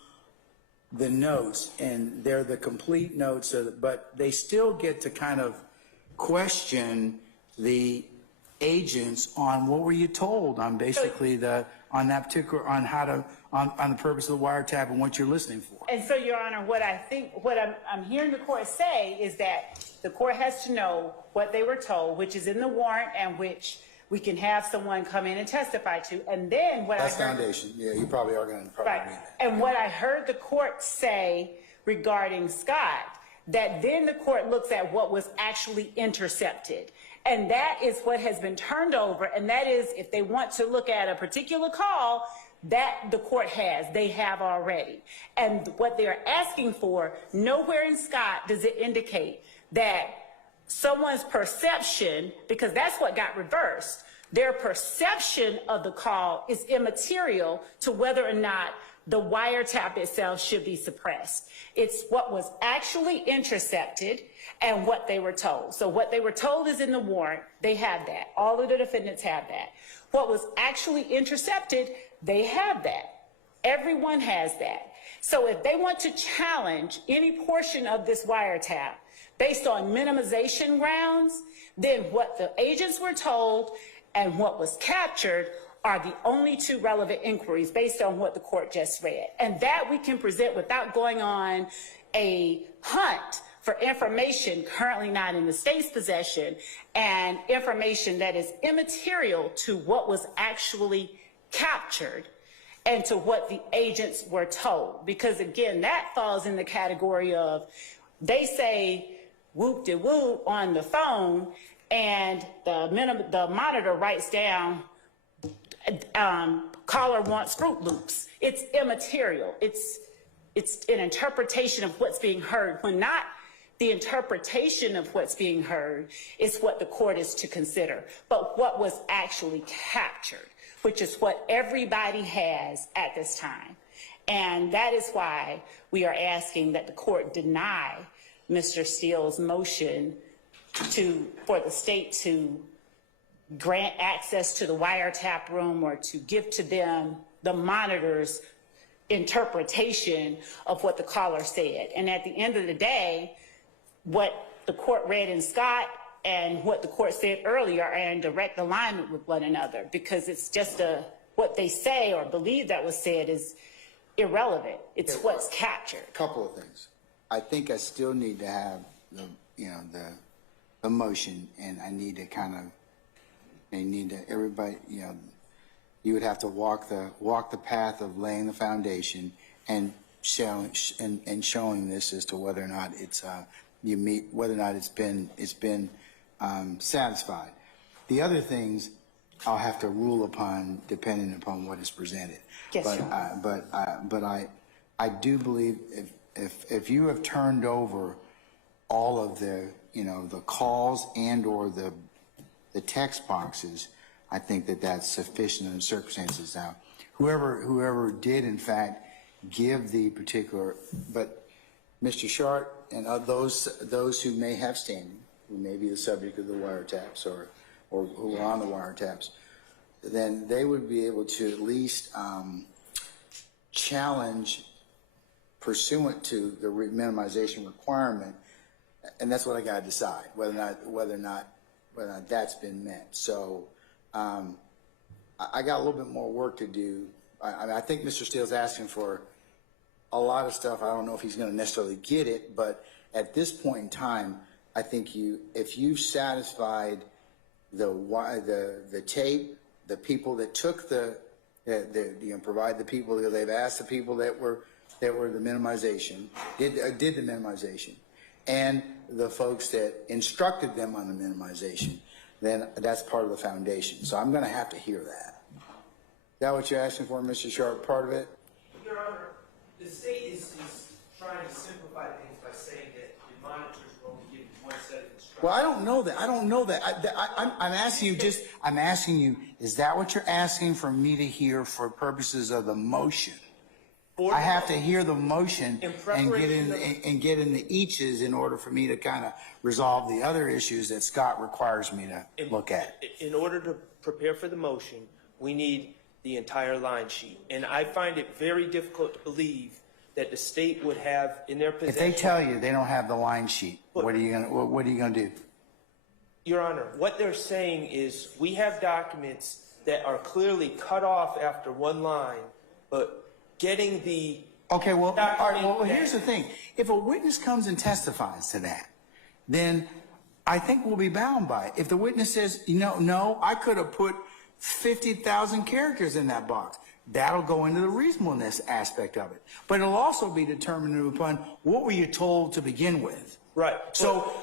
the notes and they're the complete notes, but they still get to kind of question the agents on what were you told on basically on the purpose of the wiretap and what you're listening for. And so, Your Honor, what I'm hearing the court say is that the court has to know what they were told, which is in the warrant and which we can have someone come in and testify to. And then That's foundation. Yeah, you probably are going to probably right. need that. And what I heard the court say regarding Scott, that then the court looks at what was actually intercepted. And that is what has been turned over. And that is, if they want to look at a particular call, that the court has, they have already. And what they're asking for, nowhere in Scott does it indicate that someone's perception, because that's what got reversed, their perception of the call is immaterial to whether or not the wiretap itself should be suppressed. It's what was actually intercepted and what they were told. So what they were told is in the warrant. They have that. All of the defendants have that. What was actually intercepted, they have that. Everyone has that. So if they want to challenge any portion of this wiretap based on minimization grounds, then what the agents were told and what was captured are the only two relevant inquiries based on what the court just read. And that we can present without going on a hunt for information currently not in the state's possession and information that is immaterial to what was actually captured and to what the agents were told. Because again, that falls in the category of, they say whoop-de-whoop on the phone and the monitor writes down, caller wants Fruit Loops. It's immaterial. It's an interpretation of what's being heard, when not the interpretation of what's being heard is what the court is to consider, but what was actually captured, which is what everybody has at this time. And that is why we are asking that the court deny Mr. Steele's motion for the state to grant access to the wiretap room or to give to them the monitor's interpretation of what the caller said. And at the end of the day, what the court read in Scott and what the court said earlier are in direct alignment with one another, because it's just what they say or believe that was said is irrelevant. It's what's captured. A couple of things. I think I still need to have the motion, and I need to everybody, you would have to walk the path of laying the foundation and showing this as to whether or not it's been satisfied. The other things I'll have to rule upon depending upon what is presented. Yes, but I do believe if you have turned over all of the the calls and or the text boxes, I think that's sufficient in the circumstances. Now, whoever did in fact give the particular, but Mr. Shart and those who may have standing, who may be the subject of the wiretaps or who are on the wiretaps, then they would be able to at least challenge pursuant to the minimization requirement, and that's what I got to decide, whether or not that's been met. So I got a little bit more work to do. I think Mr. Steele's asking for a lot of stuff. I don't know if he's going to necessarily get it, but at this point in time, I think if you've satisfied the tape, the people that took provide the people, they've asked the people that were the minimization, did the minimization, and the folks that instructed them on the minimization, then that's part of the foundation. So I'm going to have to hear that. Is that what you're asking for, Mr. Sharp, part of it? Your Honor, the state is trying to simplify things by saying that the monitors will only give you one set of instructions. Well, I don't know that. I'm asking you, is that what you're asking for me to hear for purposes of the motion? I have to hear the motion and get in the eaches in order for me to kind of resolve the other issues that Scott requires me to look at. In order to prepare for the motion, we need the entire line sheet. And I find it very difficult to believe that the state would have in their possession. If they tell you they don't have the line sheet, what are you gonna do? Your Honor, what they're saying is we have documents that are clearly cut off after one line, but getting the okay, well, all right, well, here's the thing. If a witness comes and testifies to that, then I think we'll be bound by it. If the witness says, no, I could have put 50,000 characters in that box, that'll go into the reasonableness aspect of it. But it'll also be determined upon what were you told to begin with. Right. So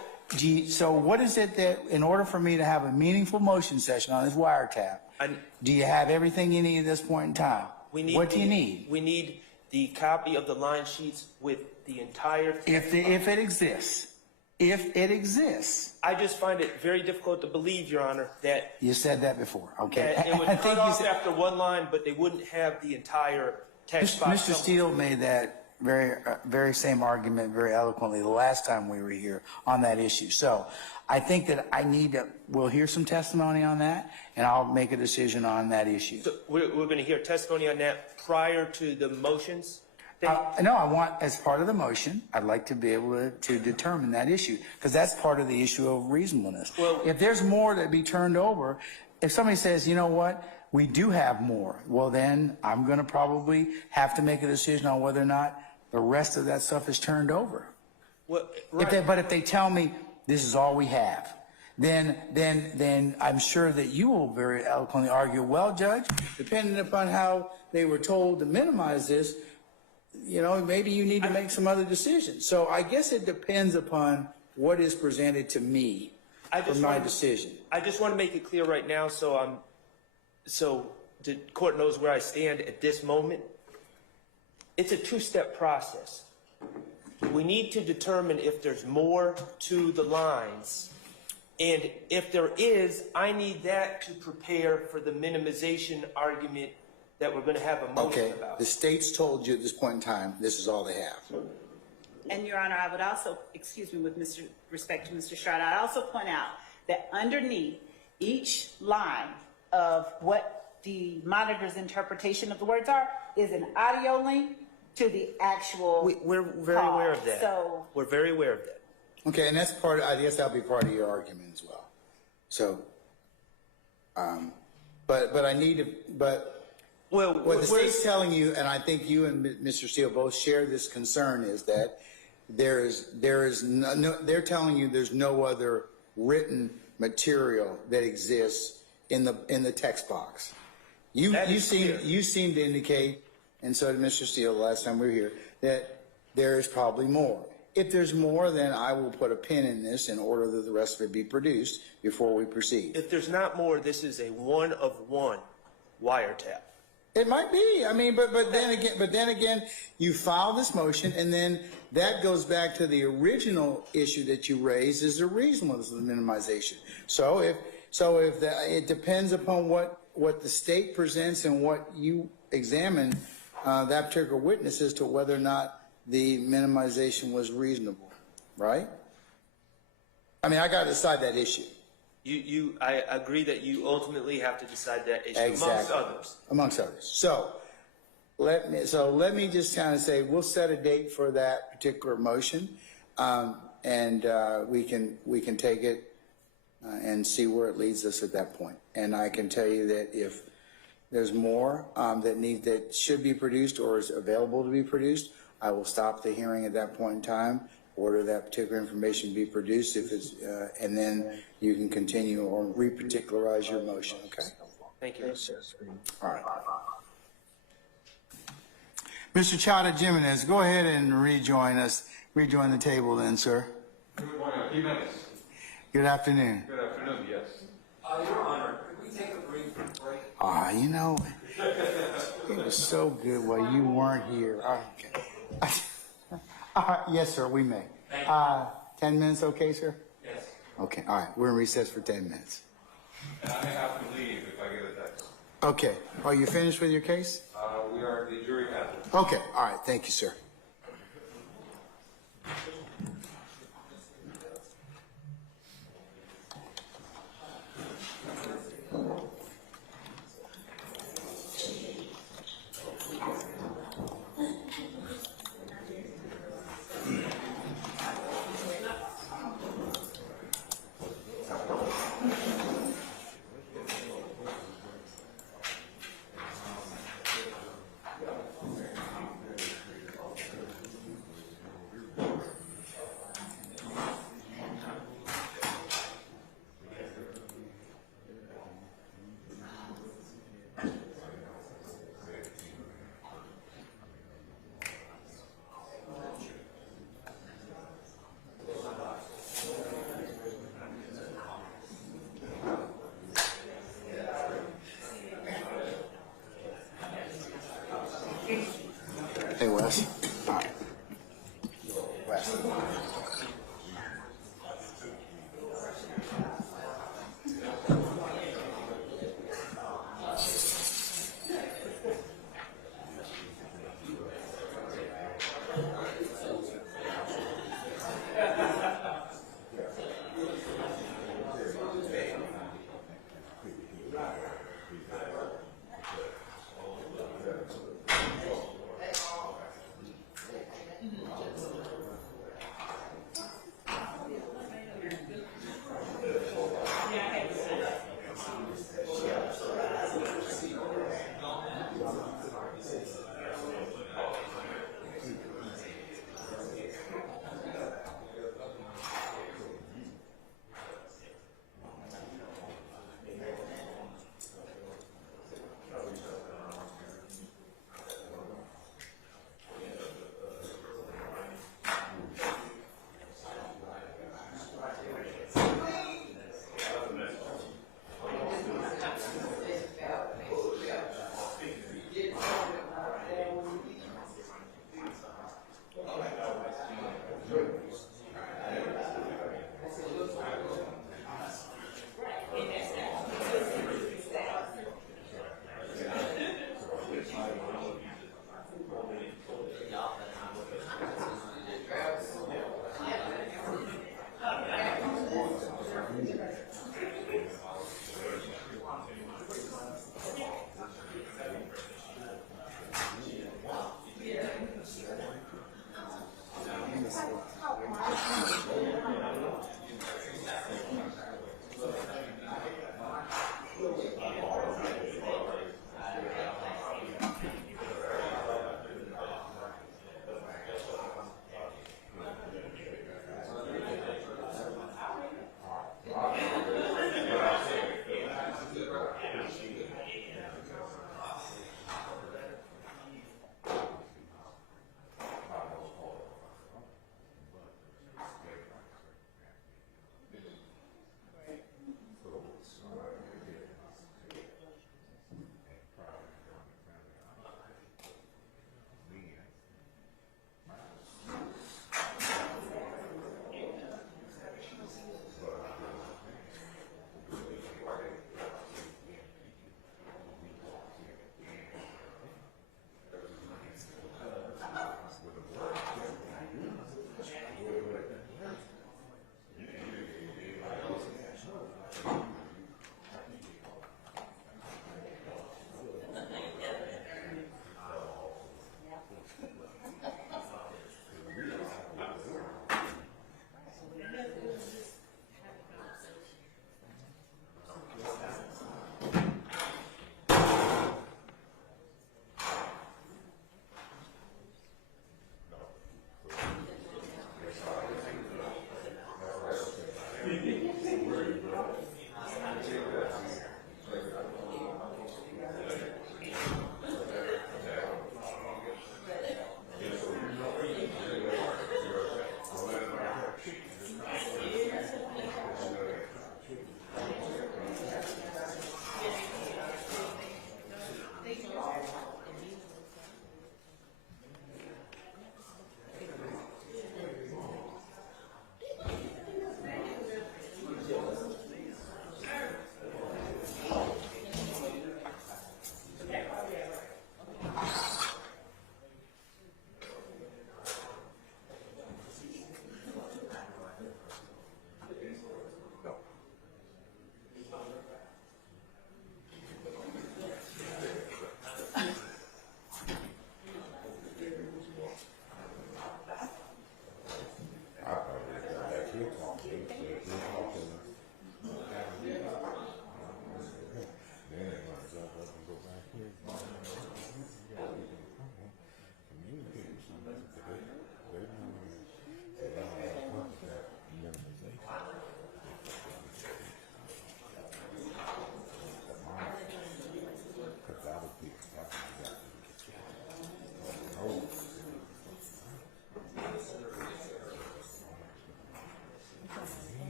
what is it that, in order for me to have a meaningful motion session on this wiretap, do you have everything you need at this point in time? What do you need? We need the copy of the line sheets with the entire thing. If it exists. If it exists. I just find it very difficult to believe, Your Honor, that... You said that before, okay. That it would cut off after one line, but they wouldn't have the entire text box. Mr. Steele made that very same argument very eloquently the last time we were here on that issue. So I think that we'll hear some testimony on that, and I'll make a decision on that issue. So we're going to hear testimony on that prior to the motions? No, I want, as part of the motion, I'd like to be able to determine that issue, because that's part of the issue of reasonableness. Well, if there's more to be turned over, if somebody says, you know what, we do have more, well then I'm going to probably have to make a decision on whether or not the rest of that stuff is turned over. Well, right. But if they tell me this is all we have, then I'm sure that you will very eloquently argue, well, Judge, depending upon how they were told to minimize this, maybe you need to make some other decisions. So I guess it depends upon what is presented to me for my decision. I just want to make it clear right now so the court knows where I stand at this moment. It's a two-step process. We need to determine if there's more to the lines. And if there is, I need that to prepare for the minimization argument that we're going to have a motion about. The state's told you at this point in time, this is all they have. And Your Honor, I would also, excuse me, with respect to Mr. Sharp, I'd also point out that underneath each line of what the monitor's interpretation of the words are is an audio link to the actual We're very aware of that. So we're very aware of that. Okay, and that's I guess that'll be part of your argument as well. So, but I need to, what the state's telling you, and I think you and Mr. Steele both share this concern, is that there is no, they're telling you there's no other written material that exists in the text box. You seem to indicate, and so did Mr. Steele the last time we were here, that there is probably more. If there's more, then I will put a pin in this in order that the rest of it be produced before we proceed. If there's not more, this is a one-of-one wiretap. It might be. I mean, but then again, you file this motion, and then that goes back to the original issue that you raised, is the reasonableness of the minimization. So it depends upon what the state presents and what you examine that particular witness as to whether or not the minimization was reasonable, right? I mean, I got to decide that issue. I agree that you ultimately have to decide that issue, Exactly. amongst others. Amongst others. So let me just kind of say, we'll set a date for that particular motion, and we can take it and see where it leads us at that point. And I can tell you that if there's more that should be produced or is available to be produced, I will stop the hearing at that point in time, order that particular information be produced, if it's, and then you can continue or reparticularize your motion. Okay. Thank you. All right. Mr. Chada Jimenez, go ahead and rejoin the table then, sir. Good morning, Jimenez. Good afternoon. Good afternoon, yes. Your Honor, could we take a brief break? You know, it was so good while you weren't here. Okay. Yes, sir, we may. 10 minutes, okay, sir? Yes. Okay, all right, we're in recess for 10 minutes. And I may have to leave if I get a text. Okay, are you finished with your case? We are the jury panel. Okay, all right, thank you, sir. Hey, Wes. All right. Wes.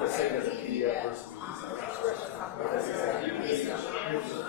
Let's say there's a PDF versus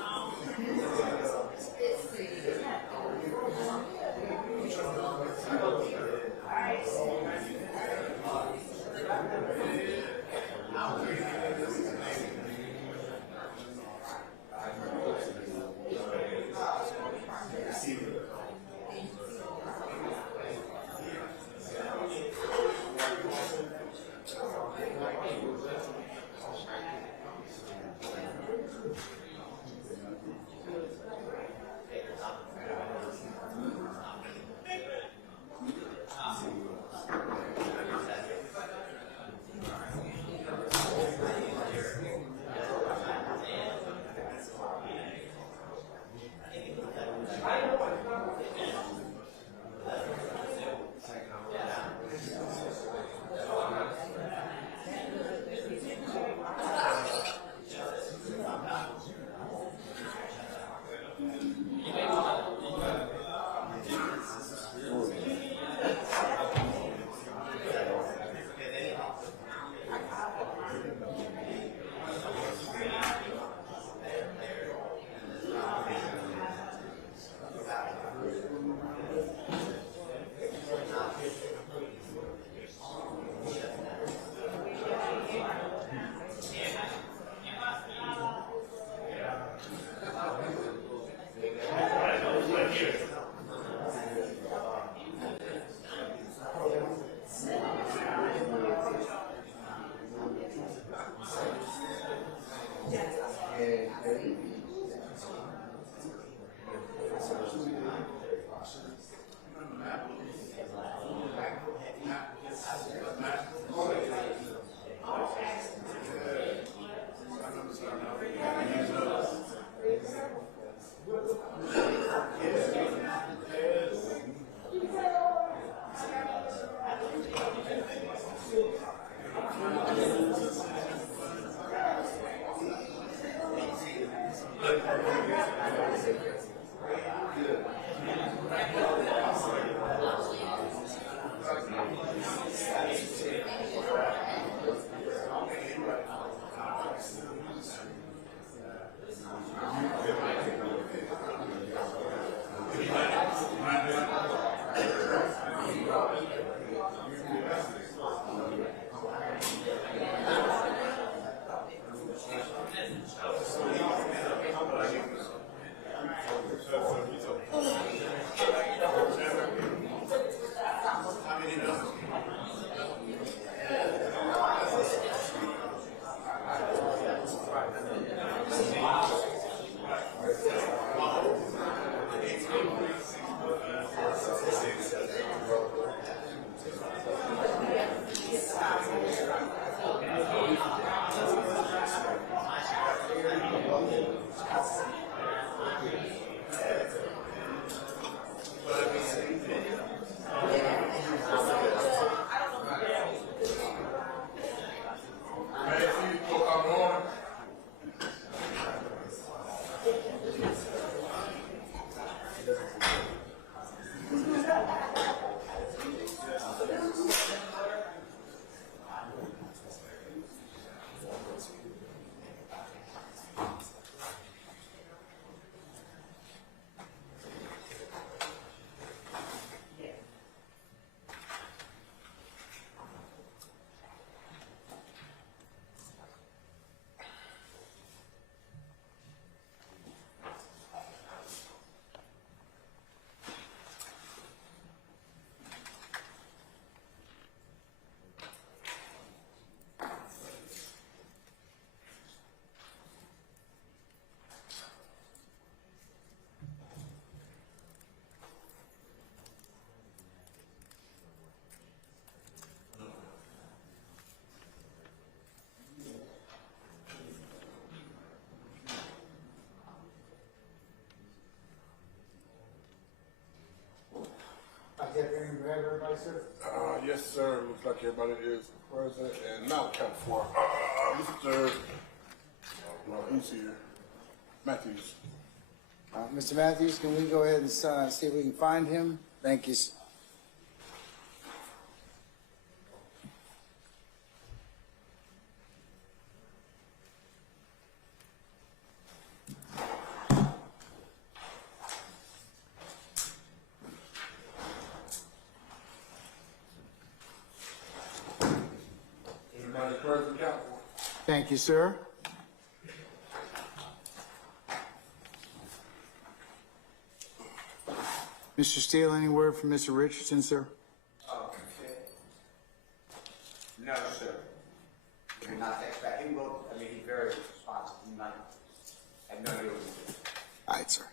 Yes, sir. Looks like everybody is present and now count for Mr. He's here. Matthews. Mr. Matthews, can we go ahead and see if we can find him? Thank you. Everybody present, count for. Thank you, sir. Mr. Steele, any word from Mr. Richardson, sir? Oh, okay. No, sir. He did not text back. He will, I mean, he's very responsive. He might, I have no idea what he's doing. All right, sir.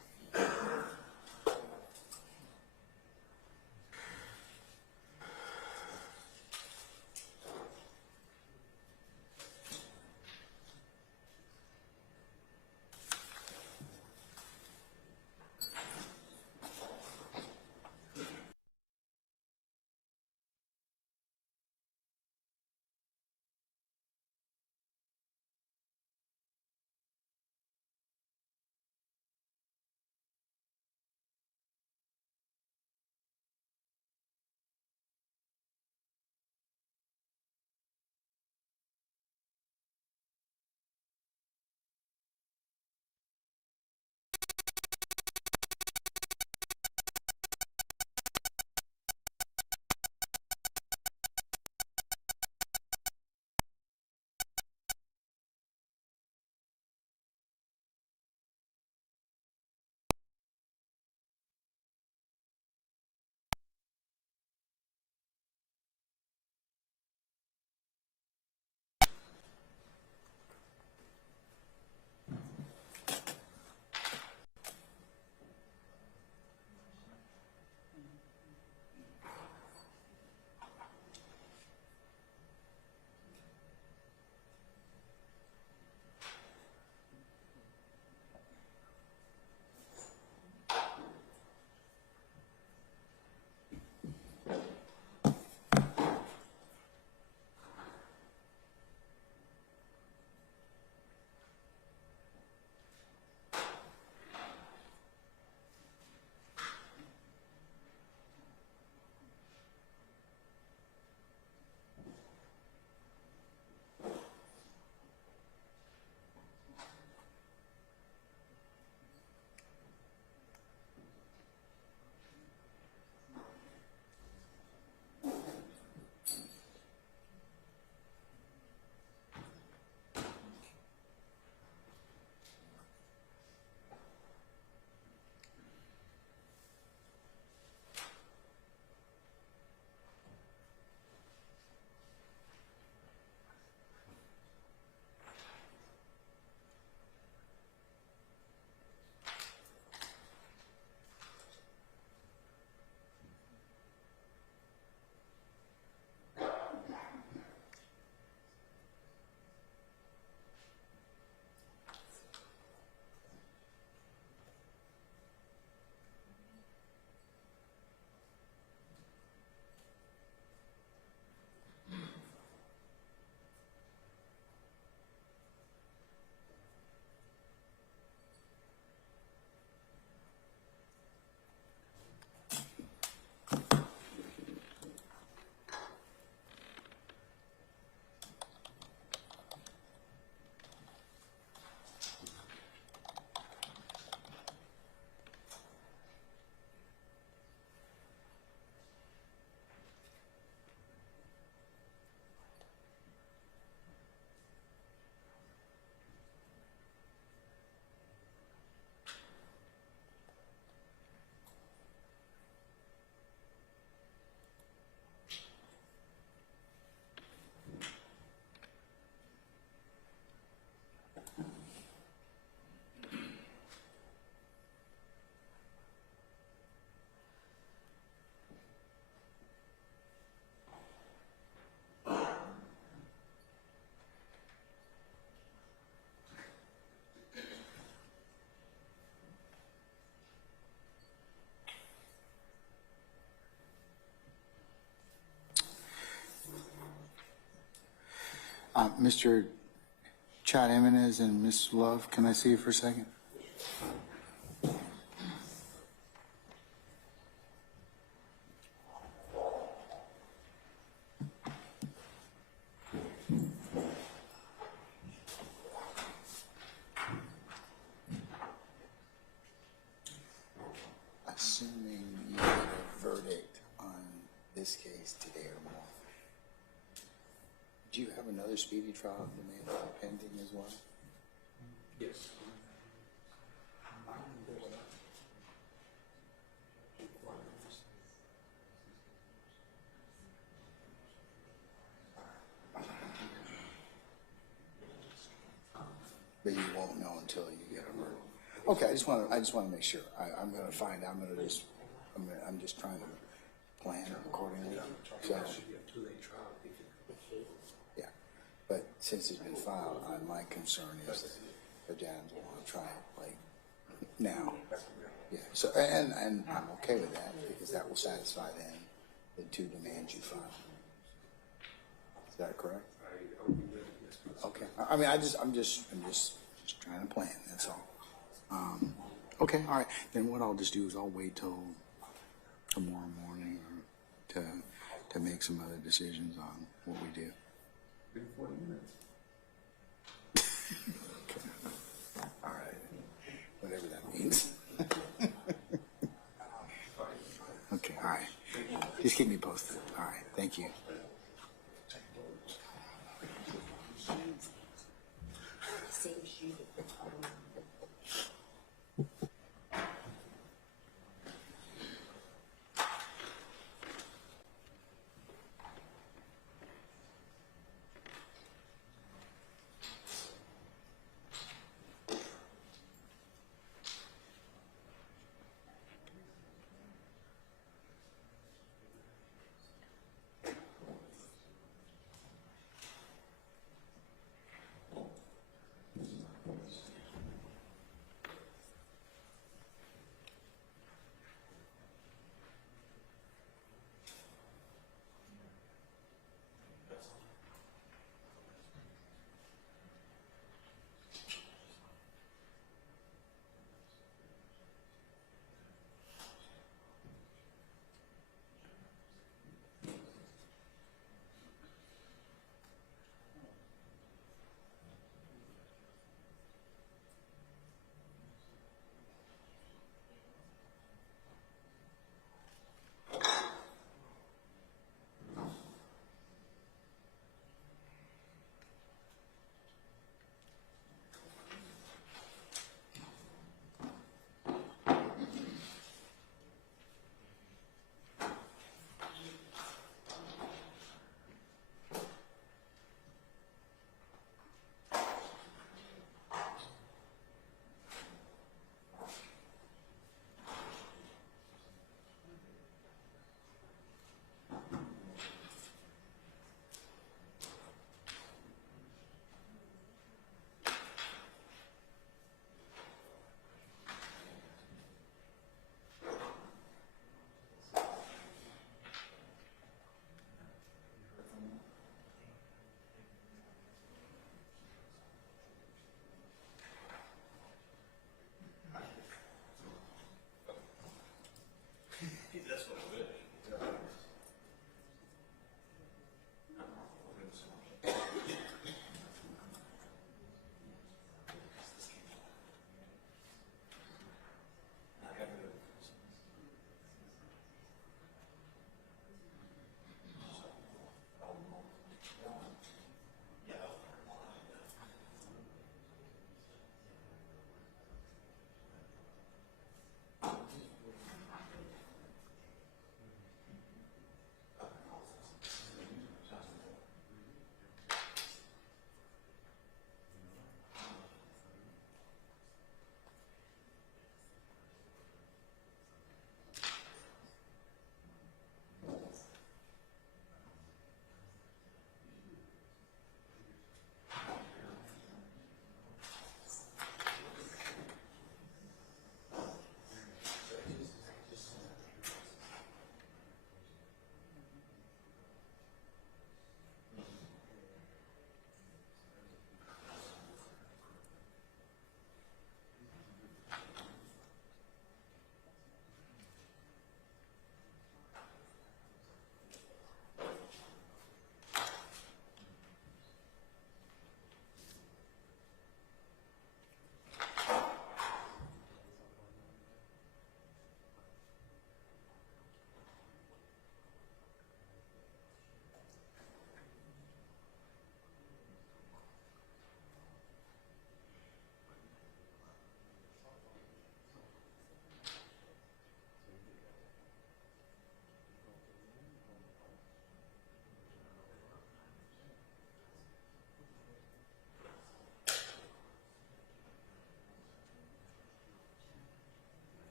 Mr. Chad Jimenez and Ms. Love, can I see you for a second? Assuming you get a verdict on this case today or tomorrow, do you have another speedy trial demand pending as well? Yes. But you won't know until you get a verdict. Okay, I just want to make sure. I'm going to find. I'm just trying to plan accordingly. So, yeah, but since it's been filed, my concern is that the Jans want to try it like now. Yeah. So and I'm okay with that because that will satisfy then the two demands you filed. Is that correct? Okay. I mean, I'm just trying to plan. That's all. Okay. All right. Then what I'll just do is I'll wait till tomorrow morning or to make some other decisions on what we do. In 40 minutes. Okay. All right. Whatever that means. Okay. All right. Just keep me posted. All right. Thank you.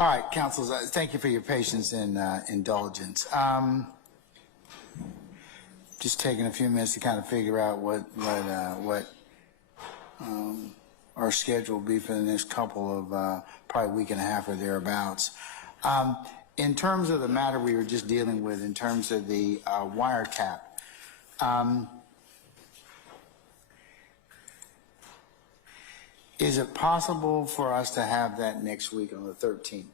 All right, councils, thank you for your patience and indulgence. Just taking a few minutes to kind of figure out what our schedule will be for the next couple of probably week and a half or thereabouts. In terms of the matter we were just dealing with, in terms of the wiretap, is it possible for us to have that next week on the 13th?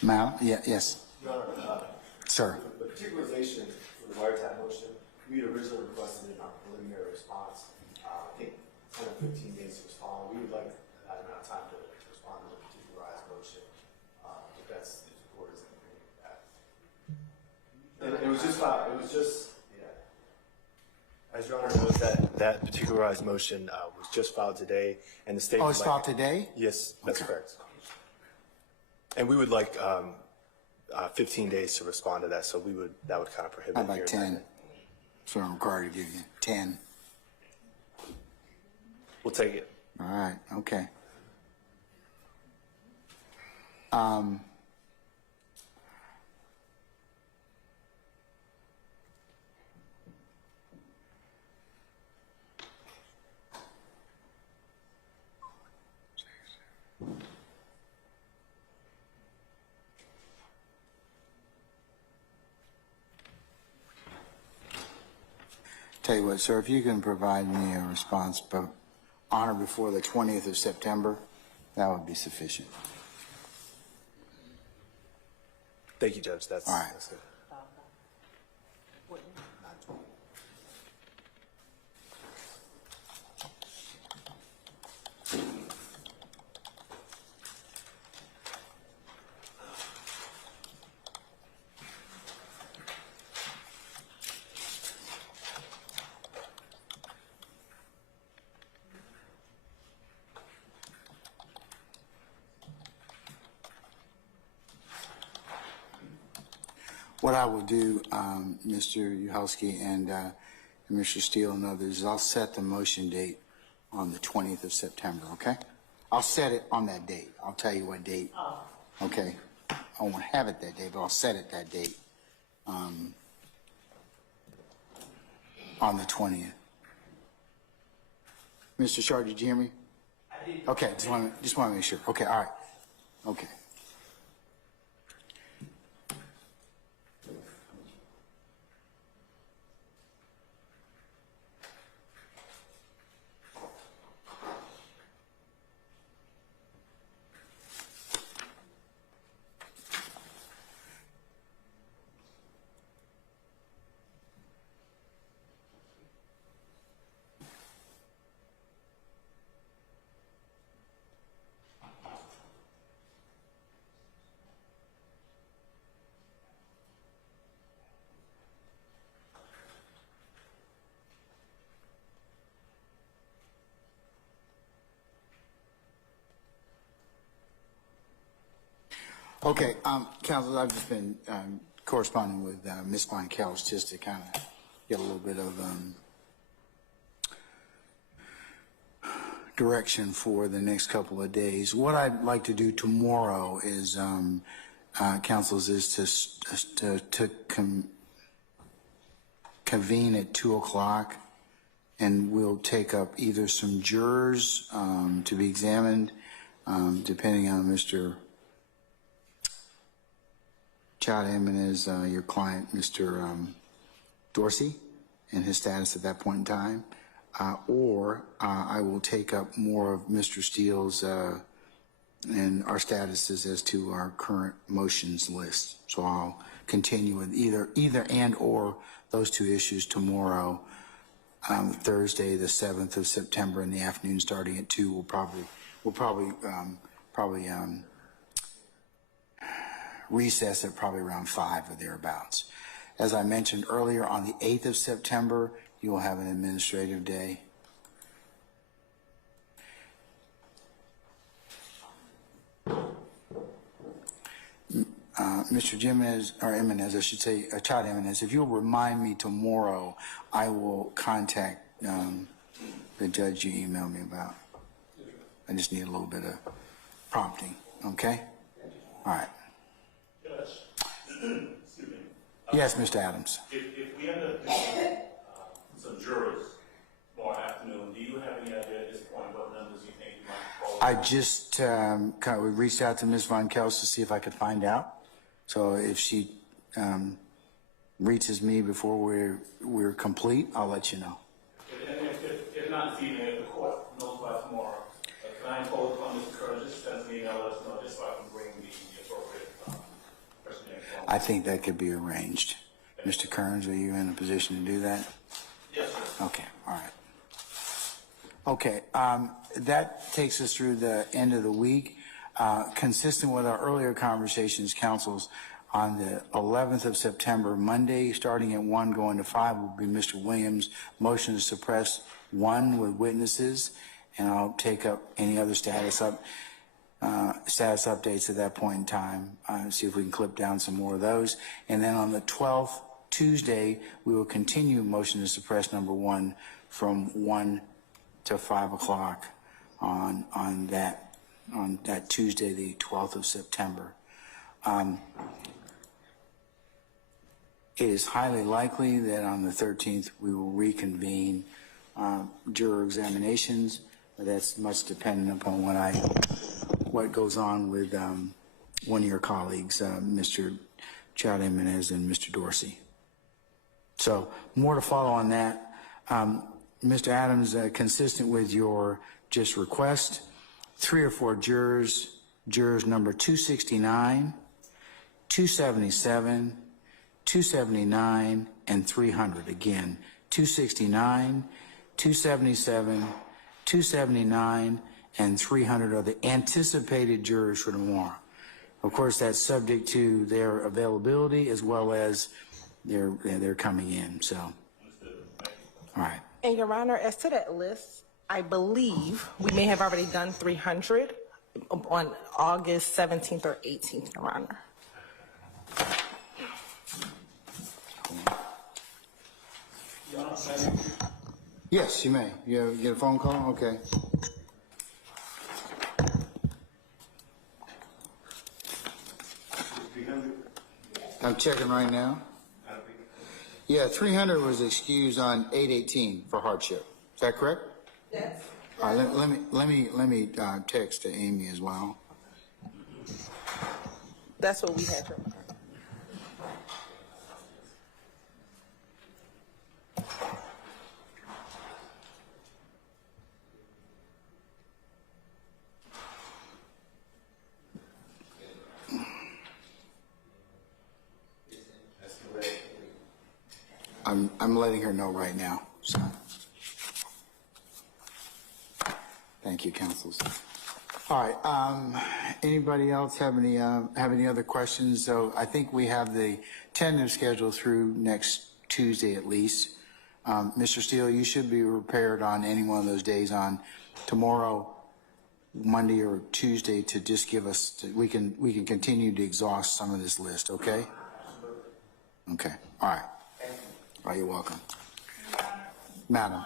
Ma'am? Yeah, yes. Your Honor, Sir. the particularization for the wiretap motion, we had originally requested in our preliminary response, I think 10 or 15 days to respond. We would like that amount of time to respond to the particularized motion, if that's, if the court is in agreement with that. And it was just about, as Your Honor knows, that particularized motion was just filed today, and the state. Oh, it's filed today? Yes, that's Okay. correct. And we would like 15 days to respond to that, so that would kind of prohibit. How about hearing 10? that. So I'm required to give you 10. We'll take it. All right, okay. Tell you what, sir, if you can provide me a response on or before the 20th of September, that would be sufficient. Thank you, Judge. That's, All right. that's it. What I will do, Mr. Uhalski and Mr. Steele and others, is I'll set the motion date on the 20th of September, okay? I'll set it on that date. I'll tell you what date. Okay? I won't have it that day, but I'll set it that date on the 20th. Mr. Shard, did you hear me? I did. Okay, just want to make sure. Okay, all right. Okay. Okay, counsel, I've just been corresponding with Ms. Kleinkels just to kind of get a little bit of direction for the next couple of days. What I'd like to do tomorrow is, counsels, is to convene at 2 o'clock, and we'll take up either some jurors to be examined, depending on Mr. Chatham and his your client, Mr. Dorsey, and his status at that point in time, or I will take up more of Mr. Steele's and our statuses as to our current motions list. So I'll continue with either and or those two issues tomorrow, Thursday, the 7th of September in the afternoon, starting at 2. We'll probably recess at probably around 5 or thereabouts. As I mentioned earlier, on the 8th of September, you will have an administrative day. Mr. Jimenez, or Jimenez, I should say, Chad Jimenez, if you'll remind me tomorrow, I will contact the judge you emailed me about. I just need a little bit of prompting, okay? All right. Judge, excuse me. Yes, Mr. Adams. If we end up doing some jurors tomorrow afternoon, do you have any idea at this point what numbers you think you might call? I just kind of reached out to Ms. Von Kels to see if I could find out. So if she reaches me before we're complete, I'll let you know. And if not this evening, if the court knows by tomorrow, can I impose upon Mr. Curtis, just send us an email, let us know, just so I can bring the appropriate person in. I think that could be arranged. Mr. Kearns, are you in a position to do that? Yes, sir. Okay, all right. Okay, that takes us through the end of the week. Consistent with our earlier conversations, councils, on the 11th of September, Monday, starting at 1, going to 5, will be Mr. Williams' motion to suppress 1 with witnesses, and I'll take up any other status updates at that point in time, see if we can clip down some more of those. And then on the 12th, Tuesday, we will continue motion to suppress number 1 from 1 to 5 o'clock on that Tuesday, the 12th of September. It is highly likely that on the 13th we will reconvene juror examinations, but that's much dependent upon what goes on with one of your colleagues, Mr. Chad Jimenez and Mr. Dorsey. So more to follow on that. Mr. Adams, consistent with your just request, 3 or 4 jurors number 269, 277, 279, and 300. Again, 269, 277, 279, and 300 are the anticipated jurors for tomorrow. Of course, that's subject to their availability as well as their coming in. So, all right. And Your Honor, as to that list, I believe we may have already done 300 on August 17th or 18th, Your Honor. Yes, you may. You get a phone call? Okay. I'm checking right now. Yeah, 300 was excused on 8/18 for hardship. Is that correct? Yes. All right, let me text to Amy as well. That's what we had, Your Honor. I'm letting her know right now. So, thank you, councils. All right. Anybody else have any other questions? So I think we have the tentative schedule through next Tuesday at least. Mr. Steele, you should be prepared on any one of those days on tomorrow, Monday or Tuesday to just give us. We can continue to exhaust some of this list. Okay. Okay. All right. Oh, you're welcome. Madam.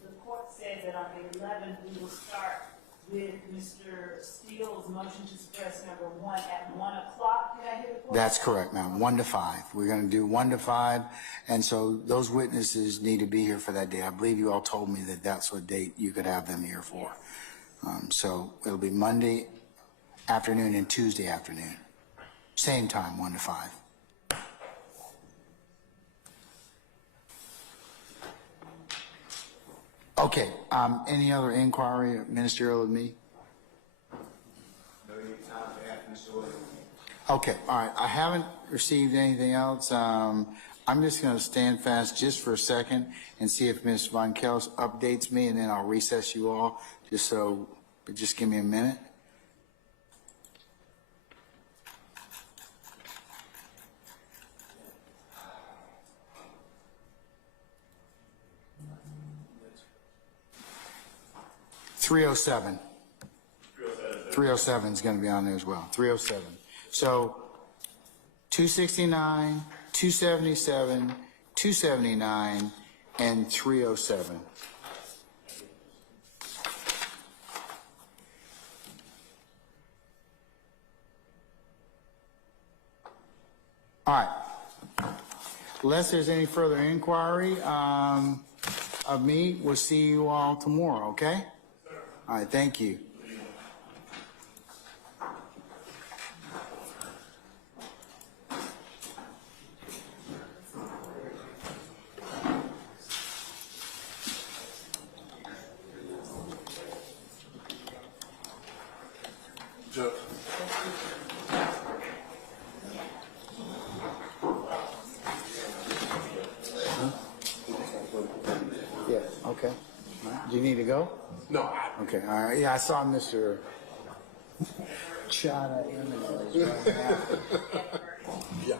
The court said that on the 11th, we will start with Mr. Steele's motion to suppress number 1 at 1 o'clock. Did I hear the court? That's correct, ma'am. 1 to 5. We're going to do 1 to 5. And so those witnesses need to be here for that day. I believe you all told me that that's what date you could have them here for. So it'll be Monday afternoon and Tuesday afternoon. Same time, 1 to 5. Okay, any other inquiry, ministerial of me? Okay, all right, I haven't received anything else. I'm just gonna stand fast just for a second and see if Ms. Von Kels updates me, and then I'll recess you all, but just give me a minute. .307 is going to be on there as well. 307. So 269, 277, 279, and 307. All right. Unless there's any further inquiry of me, we'll see you all tomorrow, okay? All right, thank you. Jeff. Yeah, okay. All right. Do you need to go? No. Okay, all right. Yeah, I saw Mr. Chada Emmons right now. Yeah.